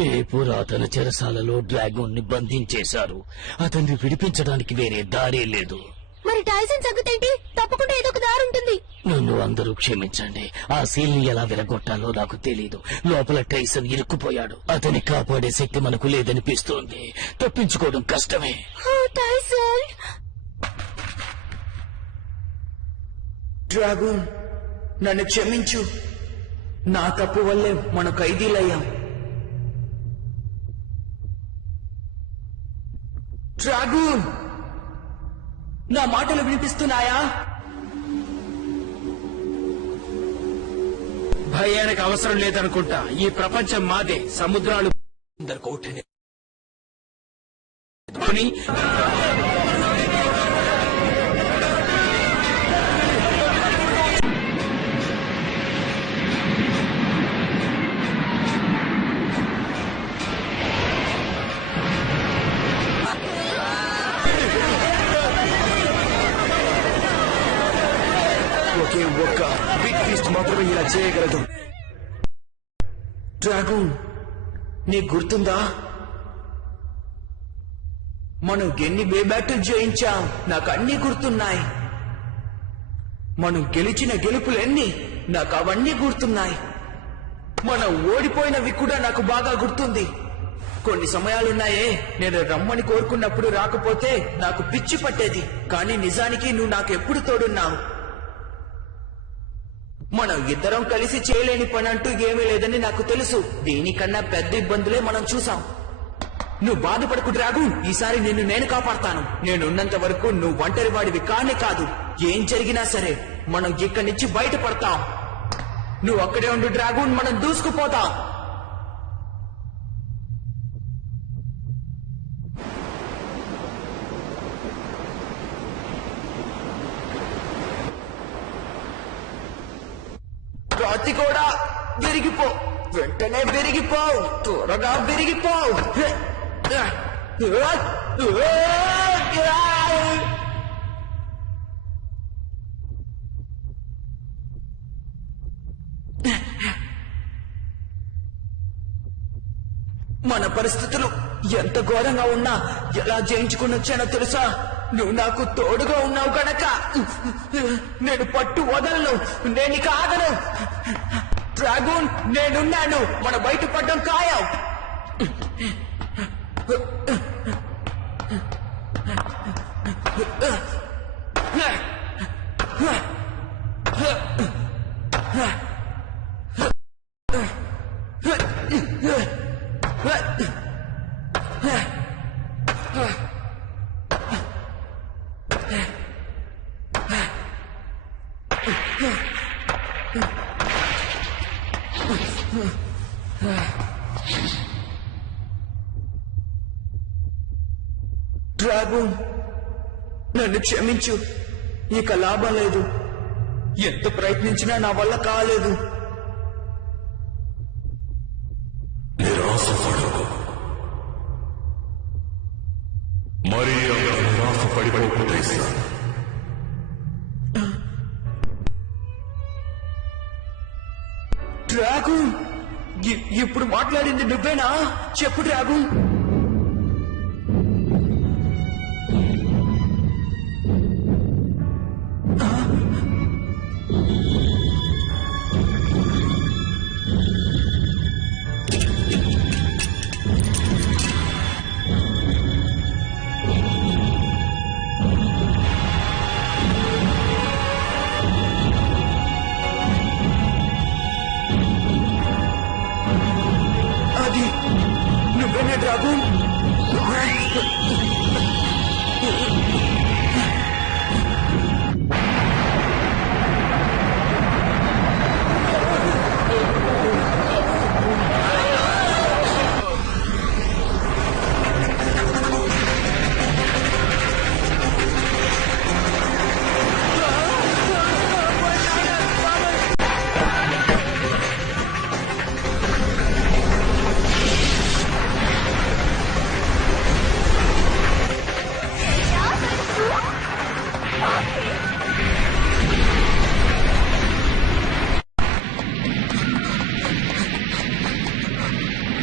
ఏ పురాతన చెరసాలలో డ్రాగన్ ని బంధించేశారు. అతన్ని విడిపించడానికి వేరే దారే లేదు. మరి టైసన్ సంగతి ఏంటి? తప్పకుండా ఏదో ఒక దారి ఉంటుంది. నన్ను అందరూ క్షమించండి. ఆ సీల్ ని ఎలా విరగొట్టాలో నాకు తెలీదు. లోపల టైసన్ ఇరుక్కుపోయాడు. అతన్ని కాపాడే శక్తి మనకు లేదనిపిస్తోంది. తప్పించుకోవడం కష్టమే. ఓ, టైసన్! డ్రాగన్, నన్ను క్షమించు. నా తప్పు వల్లే మన ఖైదీలయ్యాం. డ్రాగన్, నా మాటలు వినిపిస్తున్నాయా? భయానికి అవసరం లేదనుకుంటా. ఈ ప్రపంచం మాదే. సముద్రాలు కోటని చేయగలదు. డ్రాగన్, నీకు గుర్తుందా మనం ఎన్ని బే బ్యాటిల్ జయించాం? నాకు అన్ని గుర్తున్నాయి. మనం గెలిచిన గెలుపులెన్ని నాకు అవన్నీ గుర్తున్నాయి. మనం ఓడిపోయినవి కూడా నాకు బాగా గుర్తుంది. కొన్ని సమయాలున్నాయే నేను రమ్మని కోరుకున్నప్పుడు రాకపోతే నాకు పిచ్చి పట్టేది. కానీ నిజానికి నువ్వు నాకు ఎప్పుడు తోడున్నావు. మనం ఇద్దరం కలిసి చేయలేని పని అంటూ ఏమీ లేదని నాకు తెలుసు. దీనికన్నా పెద్ద ఇబ్బందులే మనం చూసాం. నువ్వు బాధపడకు డ్రాగన్, ఈసారి నిన్ను నేను కాపాడతాను. నేనున్నంత వరకు నువ్వు ఒంటరి వాడివి కానే కాదు. ఏం జరిగినా సరే మనం ఇక్కడి నుంచి బయటపడతాం. నువ్వు అక్కడే ఉండు డ్రాగన్, మనం దూసుకుపోతాం. రాతి కూడా విరిగిపో, వెంటనే విరిగిపో, త్వరగా విరిగిపో. మన పరిస్థితులు ఎంత ఘోరంగా ఉన్నా ఎలా జయించుకుని వచ్చానో తెలుసా? నువ్వు నాకు తోడుగా ఉన్నావు గనక నేను పట్టు వదలను, నేను ఇక ఆగను. డ్రాగన్, నేనున్నాను, మన బయటపడ్డం ఖాయం. డ్రాగన్, నన్ను క్షమించు. ఇక లాభం లేదు. ఎంత ప్రయత్నించినా నా వల్ల కాలేదు. నిరాశపడకు. మరి అంత నిరాశపడిపోతే డ్రాగన్, ఇప్పుడు మాట్లాడింది నువ్వేనా? చెప్పు డ్రాగన్. అది నువ్వేనా డ్రాగన్?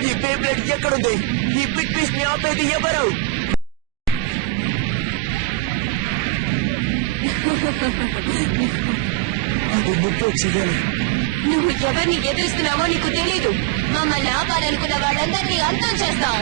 ఈ బేబ్లేడ్ ఎక్కడుంది? ఈ బిగ్ పీస్ ని ఆపేది ఎవరు? అది నువ్వే చేయాలి. నువ్వు ఎవరిని ఎదురిస్తున్నావో నీకు తెలీదు. మమ్మల్ని ఆపాలనుకున్న వాళ్ళందరినీ అంతం చేస్తాం.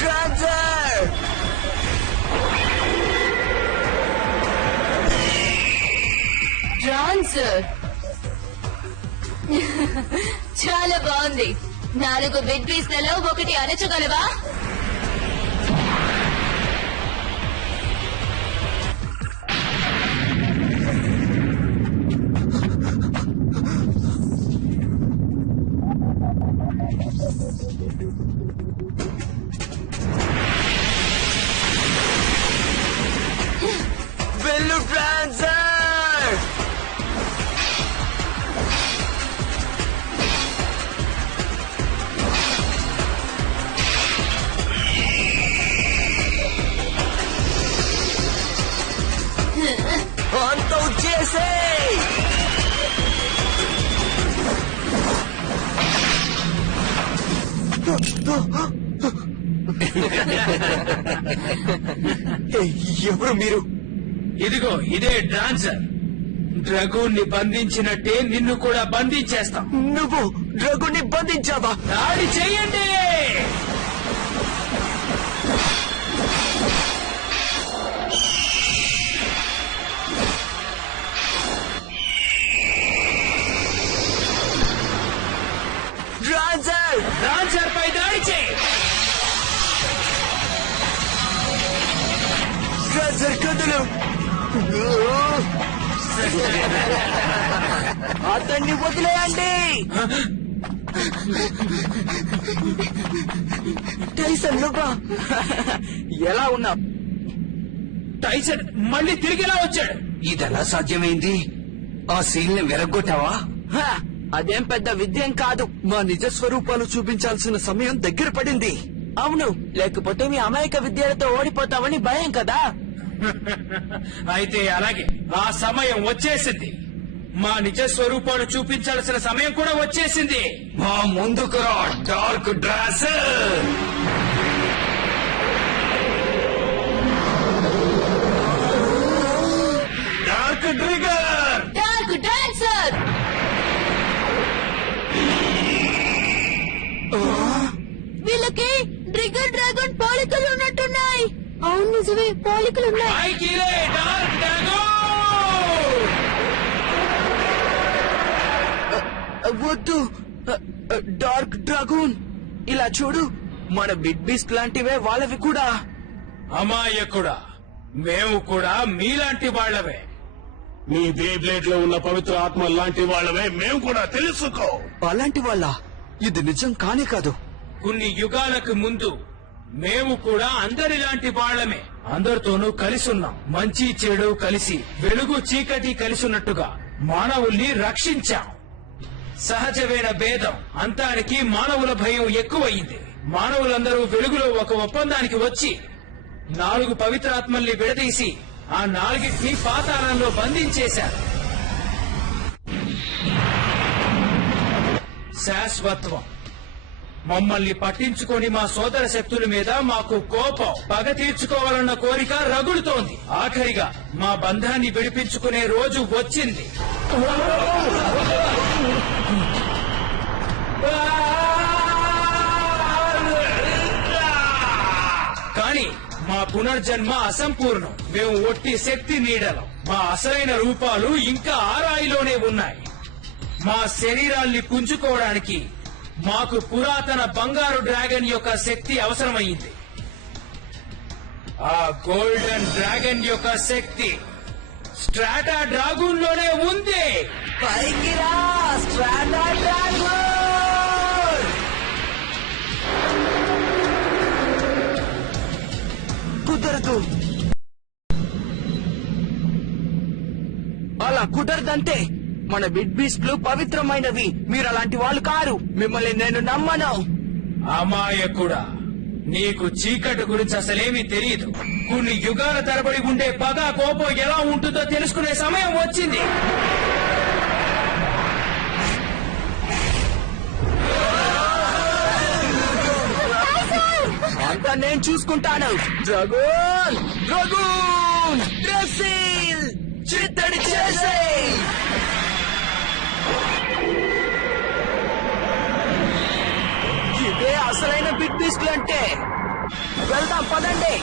Transfer! ట్రాన్స్ఫర్ చాలా బాగుంది. 4 బిగ్ పీస్లలో ఒకటి అరచగలవా? డ్రాన్సర్ అంతం చేసే ఎవరు మీరు? ఇదిగో ఇదే డాన్సర్. డ్రగూన్ ని బంధించినట్టే నిన్ను కూడా బంధించేస్తాం. నువ్వు డ్రగుని బంధించావా? దాడి చెయ్యండి. డ్రాన్సర్ డాన్సర్ పై దాడి చేయి. డ్రాన్సర్ కదులు. అతన్ని వదిలేయండి. టైసన్ నువ్వా? ఎలా ఉన్నావు? టైసన్ మళ్ళీ తిరిగిలా వచ్చాడు. ఇదెలా సాధ్యమైంది? ఆ సీన్ ని వెరగొట్టావా? అదేం పెద్ద విద్యం కాదు. మా నిజ స్వరూపాలు చూపించాల్సిన సమయం దగ్గర పడింది. అవును, లేకపోతే మీ అమాయక విద్యలతో ఓడిపోతామని భయం కదా. అయితే అలాగే ఆ సమయం వచ్చేసింది. మా నిజ స్వరూపాలు చూపించాల్సిన సమయం కూడా వచ్చేసింది. మా ముందుకు రా dark dancer. Dark trigger. Dark dancer. వీళ్ళకి ట్రిగర్ డ్రాగన్ పోలికలు ఉన్నట్టున్నాయి. అవును నిజమే, పోలికలు ఉన్నాయి. పైకి లే, డార్క్ డ్రాగన్. వద్దు డార్క్ డ్రాగూన్. ఇలా చూడు, మన బిగ్ బీస్ట్ లాంటివే వాళ్ళవి కూడా. అమాయకుడా, మేము కూడా మీలాంటి వాళ్ళవే. నీ బేబ్లేడ్ లో ఉన్న పవిత్ర ఆత్మ లాంటి వాళ్ళమే మేము కూడా తెలుసుకో. అలాంటి వాళ్ళ? ఇది నిజం కానే కాదు. కొన్ని యుగాలకు ముందు మేము కూడా అందరిలాంటి వాళ్ళమే. అందరితోనూ కలిసి ఉన్నాం. మంచి చెడు కలిసి, వెలుగు చీకటి కలిసి ఉన్నట్టుగా మానవుల్ని రక్షించాం. సహజమైన భేదం అంతానికి మానవుల భయం ఎక్కువయింది. మానవులందరూ వెలుగులో ఒక ఒప్పందానికి వచ్చి 4 పవిత్రాత్మల్ని విడదీసి ఆ 4టిని పాతాళంలో బంధించేశారు. శాశ్వత్వం. మమ్మల్ని పట్టించుకొని మా సోదర శక్తుల మీద మాకు కోపం, పగ తీర్చుకోవాలన్న కోరిక రగులుతోంది. ఆఖరిగా మా బంధాన్ని విడిపించుకునే రోజు వచ్చింది. కానీ మా పునర్జన్మ అసంపూర్ణం. మేము ఒట్టి శక్తి నీడలం. మా అసలైన రూపాలు ఇంకా ఆరాయిలోనే ఉన్నాయి. మా శరీరాల్ని పుంజుకోవడానికి మాకు పురాతన బంగారు డ్రాగన్ యొక్క శక్తి అవసరమైంది. ఆ గోల్డెన్ డ్రాగన్ యొక్క శక్తి స్ట్రాటా డ్రాగూన్ లోనే ఉంది. పైకి రా స్ట్రాటా డ్రాగన్. కుదరదు. అలా కుదరదంటే మన బిగ్ బీస్ట్లు పవిత్రమైనవి. మీరు అలాంటి వాళ్ళు కారు. మిమ్మల్ని నేను నమ్మను. అమాయకుడా, నీకు చీకటి గురించి అసలేమీ తెలియదు. కొన్ని యుగాల తరబడి ఉండే పగ, కోపం ఎలా ఉంటుందో తెలుసుకునే సమయం వచ్చింది. అంతా నేను చూసుకుంటాను. డ్రాగన్ డ్రాగన్ డ్రెస్సిల్ చిత్తడి చేసేయ్. ఇదే అసలైన బిగ్ బీస్ట్లు అంటే. వెళ్దాం పదండి.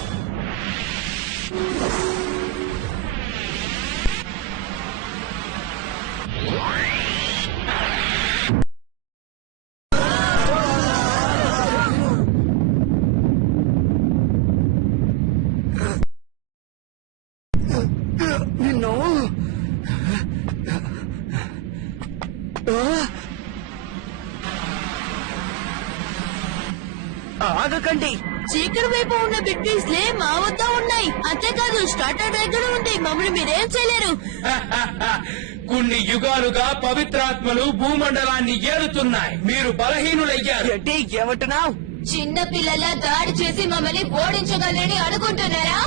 నిన్ను ఆగకండి. చీకటి వైపు ఉన్న బిగ్ పీస్లే మా వద్ద ఉన్నాయి. అంతేకాదు స్టార్టర్ డ్రాగన్ ఉంది. మమ్మల్ని మీరేం చేయలేరు. కొన్ని యుగాలుగా పవిత్రాత్మలు భూమండలాన్ని ఏలుతున్నాయి. మీరు బలహీనులయ్యారు. ఏంటి ఏమంటున్నావు? చిన్న పిల్లల దాడి చేసి మమ్మల్ని ఓడించగలని అనుకుంటున్నారా?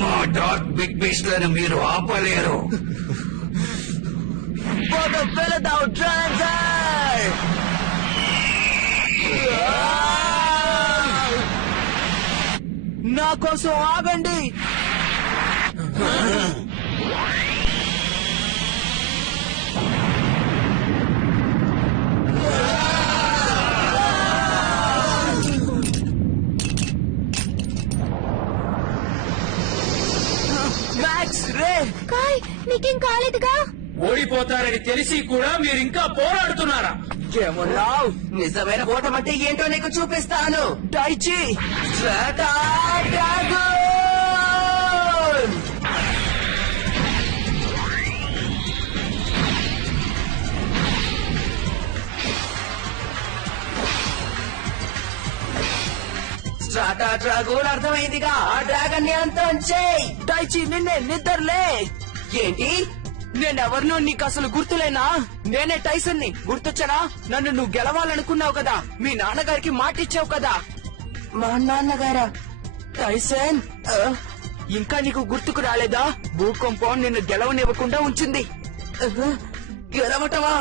మా డార్క్ బిగ్ బీస్ట్లను మీరు ఆపలేరు. వెళదాం డ్రాగన్. నా కోసం ఆగండి. మ్యాక్స్ రే కాయ్ నీకేం కాలేదుగా? ఓడిపోతారని తెలిసి కూడా మీరింకా పోరాడుతున్నారా? ఏమన్నావు? నిజమైన ఓటమంటే ఏంటో నీకు చూపిస్తాను. Daichi strata dragon. Strata dragon అర్థమైందిగా. ఆ డ్రాగన్ ని అంతం చేయి. డైచి నిన్నే నిద్రలే. ఏంటి? నేనెవరినో నీకు అసలు గుర్తులేనా? నేనే టైసన్ ని. గుర్తొచ్చనా? నన్ను నువ్వు గెలవాలనుకున్నావు కదా. మీ నాన్నగారికి మాటిచ్చావు కదా. మా నాన్నగారా? టైసన్ ఇంకా నీకు గుర్తుకు రాలేదా? భూకంపం నిన్ను గెలవనివ్వకుండా ఉంచింది. గెలవటమా?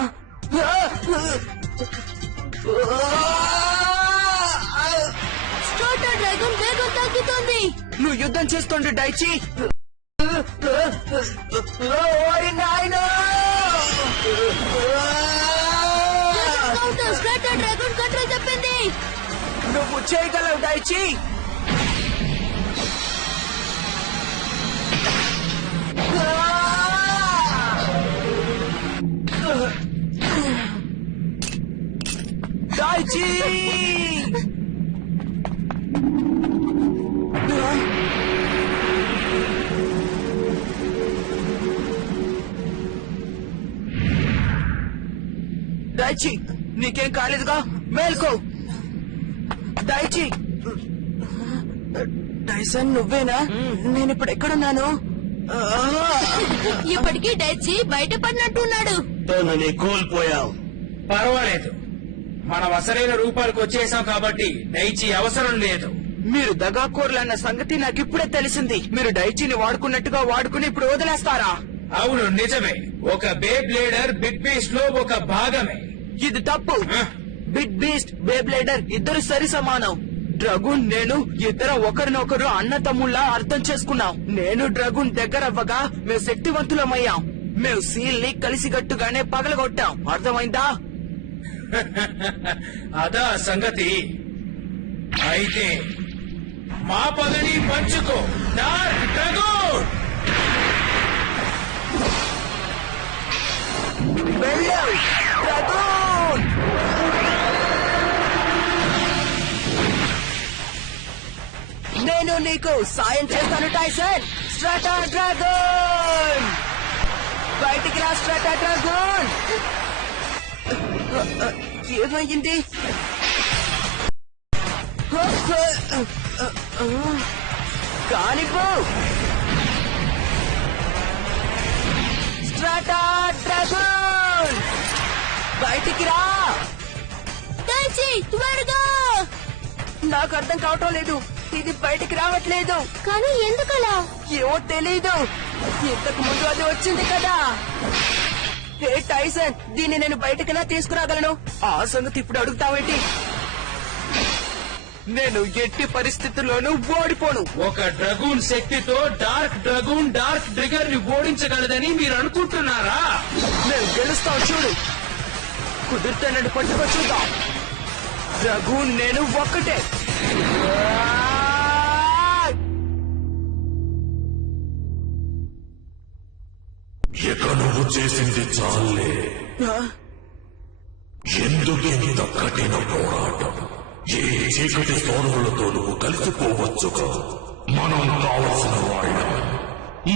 స్టార్టర్ డ్రాగన్ వేగం తగ్గుతుంది. నువ్వు యుద్ధం చేస్తుండు డైచి. ఓరి నాయనా! స్టార్టర్ డ్రాగన్ కంట్రోల్ తప్పింది. నువ్వు చేయగలవు డైచి. డైచి డైచి నీకేం కాలేదుగా. మేల్కో డైచి. టైసన్ నువ్వేనా? నేను ఇప్పుడు ఎక్కడున్నాను? ఇప్పటికీ డైచి బయటపడినట్టున్నాడు. తనని కోల్పోయావు. పర్వాలేదు, మనం అసలైన రూపాలకు వచ్చేసాం కాబట్టి డైచి అవసరం లేదు. మీరు దగాకోర్లన్న సంగతి నాకు ఇప్పుడే తెలిసింది. మీరు డైచిని వాడుకున్నట్టుగా వాడుకుని ఇప్పుడు వదిలేస్తారా? అవును, నిజమే. ఒక బే బ్లేడర్ బిగ్ బీస్ట్ లో ఒక భాగమే. ఇది తప్పు. బిగ్ బీస్ట్, బే బ్లేడర్ ఇద్దరు సరి సమానం. డ్రగూన్ నేను ఇద్దరు ఒకరినొకరు అన్న తమ్ముళ్ళ అర్థం చేసుకున్నాం. నేను డ్రగూన్ దగ్గర అవ్వగా మేము శక్తివంతులమయ్యాం. మేము సీల్ ని కలిసిగట్టుగానే పగలగొట్టాం. అర్థమైందా? అదా సంగతి. అయితే మా పగని పంచుకో డార్క్ డ్రాగన్. వెళ్ళు డ్రగూన్. నేను నీకు సాయం చేస్తాను టైసన్. స్ట్రాటా డ్రాగన్ బయటికి రా. స్ట్రాటా డ్రాగన్ ఏమైంది? కానిపో. స్ట్రాటా డ్రాగన్ బయటికి రా. డైచి త్వరగా. నాకు అర్థం కావటం లేదు. ఇది బయటికి రావట్లేదు. కానీ ఎందుకలా? ఏమో తెలీదు. ఇంతకు ముందు అది వచ్చింది కదా. హే టైసన్, దీన్ని నేను బయటకైనా తీసుకురాగలను. ఆ సంగతి ఇప్పుడు అడుగుతావేంటి? నేను ఎట్టి పరిస్థితుల్లోనూ ఓడిపోను. ఒక డ్రాగన్ శక్తితో డార్క్ డ్రాగన్ డార్క్ ట్రిగర్ ని ఓడించగలదని మీరు అనుకుంటున్నారా? మేము గెలుస్తాం చూడు. కుదిరితే నన్ను పట్టుకో చూద్దాం. డ్రాగన్ నేను ఒక్కటే. ఇక నువ్వు చేసింది చాలే. ఎందుకు ఇంత కఠిన పోరాటం? ఏ చీకటి సోదరులతో నువ్వు కలిసిపోవచ్చుగా. మనం కావలసిన వాళ్ళం.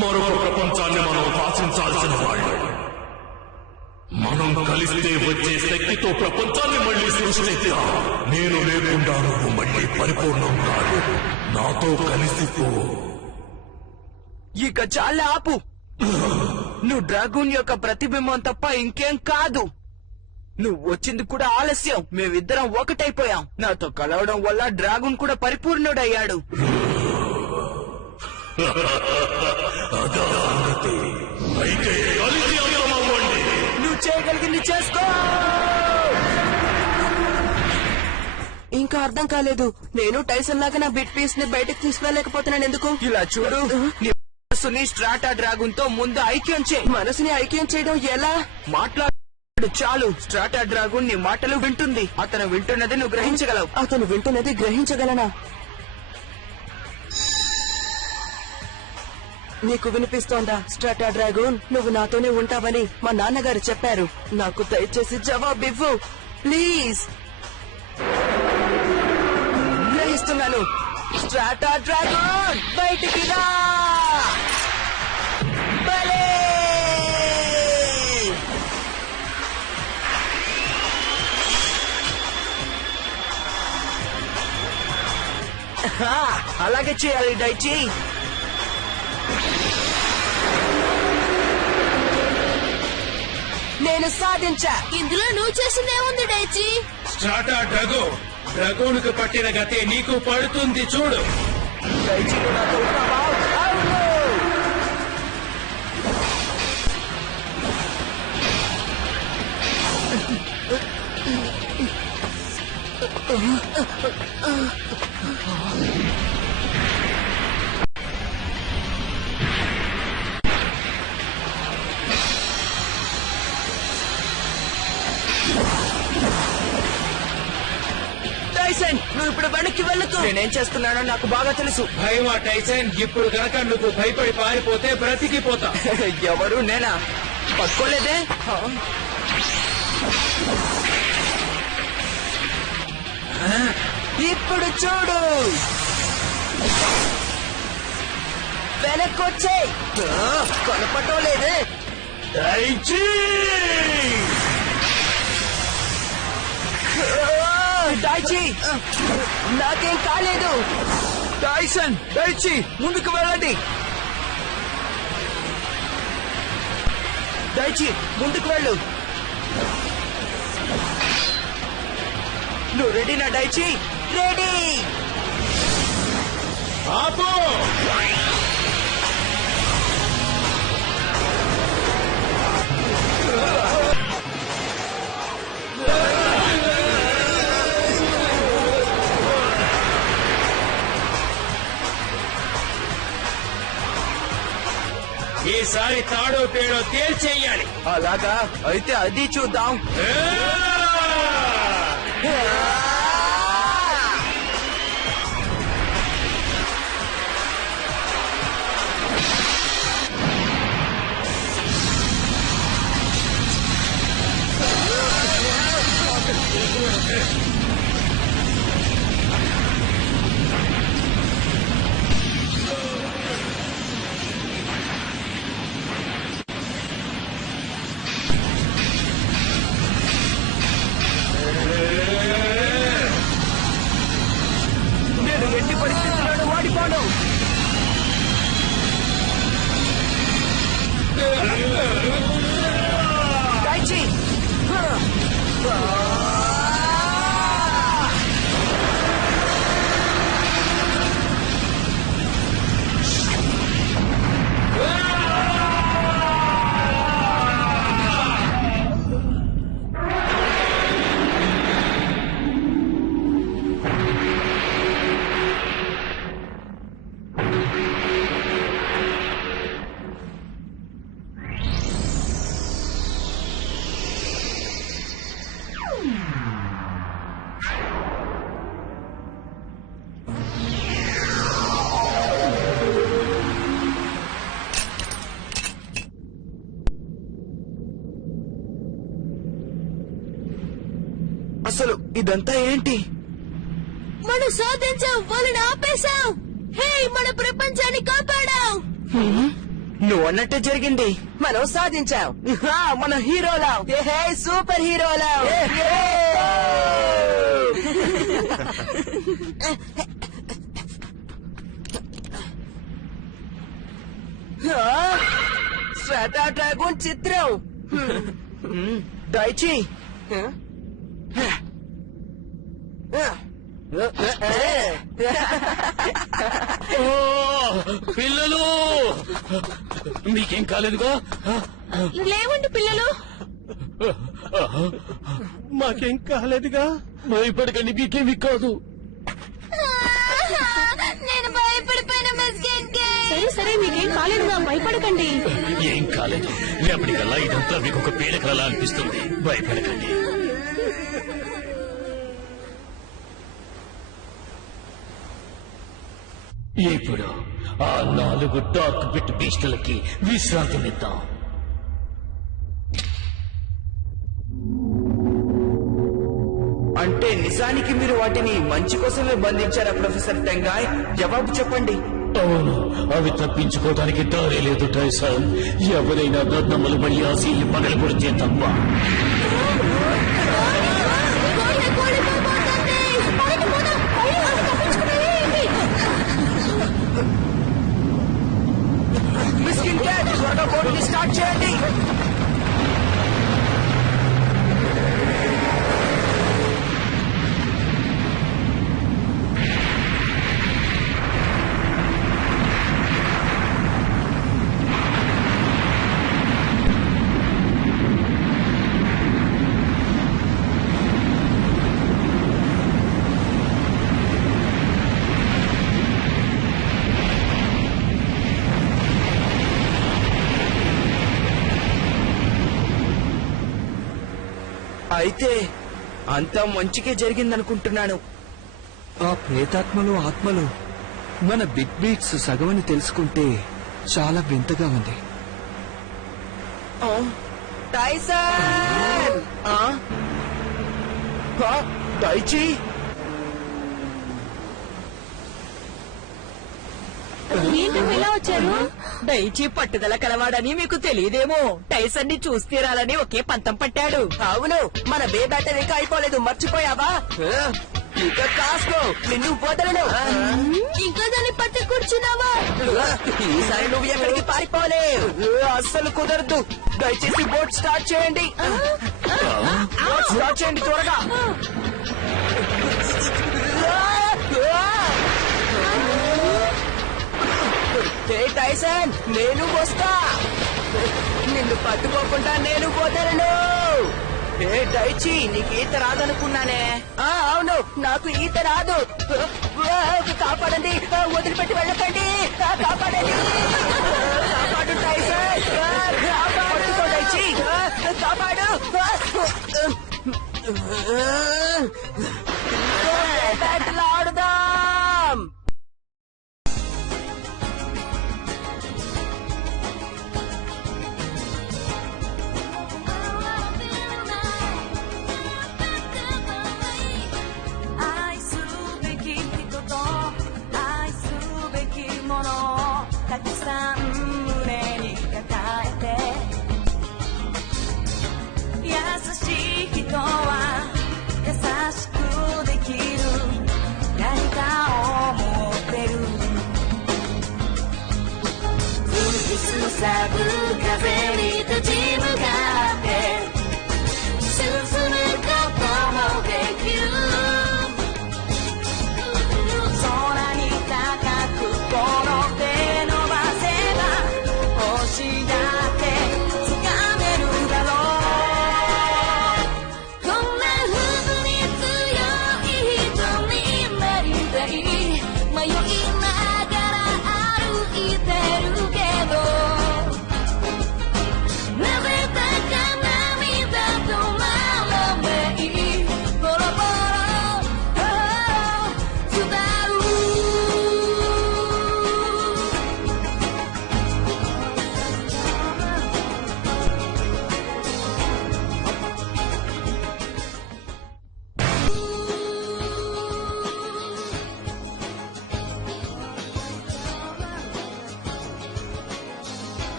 మరొక ప్రపంచాన్ని మనం శాసించాల్సిన వాళ్ళం. మనం కలిస్తే వచ్చే శక్తితో ప్రపంచాన్ని మళ్ళీ సృష్టించా. నేను లేకుండా నువ్వు మళ్ళీ పరిపూర్ణం కాదు. నాతో కలిసిపో. ఇక చాలా ఆపు. నువ్వు డ్రాగూన్ యొక్క ప్రతిబింబం తప్ప ఇంకేం కాదు. నువ్వు వచ్చింది కూడా ఆలస్యం. మేమిద్దరం ఒకటైపోయాం. నాతో కలవడం వల్ల డ్రాగూన్ కూడా పరిపూర్ణుడయ్యాడు. అదా సంగతి. అయితే కలిసి అంతమవ్వండి. నువ్వు చేయగలిగింది చేసుకో. ఇంకా అర్థం కాలేదు. నేను టైసన్ లాగా నా బిట్ పీస్ ని బయటకు తీసుకురాలేకపోతున్నాను. ఎందుకు? ఇలా చూడు, నీ మనసుని స్ట్రాటా డ్రాగన్ తో ముందు ఐక్యం చేయి. మనసుని ఐక్యం చేయడం ఎలా? మాట్లాడు చాలు. స్ట్రాటా డ్రాగన్ నీ మాటలు వింటుంది. అతను వింటున్నది నువ్వు గ్రహించగలవు. అతను వింటున్నది గ్రహించగలనా? నీకు వినిపిస్తోందా స్ట్రాటా డ్రాగన్? నువ్వు నాతోనే ఉంటావని మా నాన్నగారు చెప్పారు. నాకు దయచేసి జవాబివ్వు ప్లీజ్. గ్రహిస్తున్నాను. స్ట్రాటా డ్రాగన్ బయటికి రా. భలే! అలాగే చేయాలి డైచి. నేను సాధించా. ఇందులో నువ్వు చేసిందేముంది డైచి? స్ట్రాటా డ్రాగోన్కు పట్టిన గతే నీకు పడుతుంది చూడు. డైచి నువ్వు నాతో ఉంటావా? అవును. టైసన్, నువ్వు ఇప్పుడు వెనక్కి వెళ్ళకు. నేనేం చేస్తున్నానో నాకు బాగా తెలుసు. భయమా టైసన్? ఇప్పుడు గనక నువ్వు భయపడి పారిపోతే బ్రతికిపోతా. ఎవరు? నేనా? పట్టుకోలేదే. ఇప్పుడు చూడు. వెనక్కొచ్చే. కనపడటం లేదే. డైచి! డైచి, నాకేం కాలేదు. టైసన్, డైచి ముందుకు వెళ్ళండి. డైచి ముందుకు వెళ్ళు. నువ్వు రెడీనా డైచి? రెడీ. ఆపు! ఈసారి తాడో పేడో తేల్చేయాలి. అలాగా? అయితే అది చూద్దాం. నేను ఎట్టి పరిస్థితుల్లోనూ వాడిపోను. డైచి! అసలు ఇదంతా ఏంటి? మనం సాధించాం. వాళ్ళని ఆపేశాం. హే, మన ప్రపంచాన్ని కాపాడాం. నువ్వు అన్నట్టే జరిగింది. మనం సాధించాం. మన హీరోలా, సూపర్ హీరోలా. శ్వేతా డ్రాగన్ చిత్రం. దయచి పిల్లలు మీకేం కాలేదుగా? లేవండి పిల్లలు. మాకేం కాలేదుగా? భయపడకండి, మీకేమి కాదు. నేను భయపడిపోయిన సరే సరే మీకేం కాలేదుగా, భయపడకండి. ఏం కాలేదు. రేపటికల్లా ఇదంతా మీకు ఒక పీడకలలా అనిపిస్తుంది. భయపడకండి. ఇప్పుడు ఆ 4 డార్క్ బిట్ బీస్టులకి విశ్రాంతినిద్దాం. అంటే నిజానికి మీరు వాటిని మంచి కోసమే బంధించారా ప్రొఫెసర్ టెంగాయ్? జవాబు చెప్పండి. అవును, అవి తప్పించుకోవడానికి దారి లేదు టైసన్. ఎవరైనా దద్దమ్మలు మళ్ళీ ఆ సీల్ని పగలగొడితే తప్ప. మిస్కిన్ క్యాట్, త్వరగా బోట్ని స్టార్ట్ చేయండి. అయితే అంతా మంచికే జరిగిందనుకుంటున్నాను. ఆ ప్రేతాత్మలు ఆత్మలు మన బిగ్ బీట్స్ సగమని తెలుసుకుంటే చాలా వింతగా ఉంది. టైసన్! దయచి ఏంటి ఇలా వచ్చారు? దయచి పట్టుదల కలవాడని మీకు తెలియదేమో. టైసన్ ని చూసి తీరాలని ఒకే పంతం పట్టాడు. అవును, మన బే బ్యాటర్ ఇంకా అయిపోలేదు, మర్చిపోయావా? ఇక కాస్కో, నిన్ను వదలను. ఇంకా దాన్ని పట్టి కూర్చున్నావా? ఈసారి నువ్వు ఎక్కడికి పారిపోలే. అస్సలు కుదరదు. దయచేసి బోట్ స్టార్ట్ చేయండి. బోట్ స్టార్ట్ చేయండి త్వరగా. టైసన్, నేను వస్తా. నిన్ను పట్టుకోకుండా నేను వదలను. దయచి, నీకు ఈత రాదనుకున్నానే. అవును, నాకు ఈత రాదు. కాపాడండి, వదిలిపెట్టి వెళ్ళకండి. కాపాడండి, కాపాడు టైసన్, కాపాడు. దయచి కాపాడు.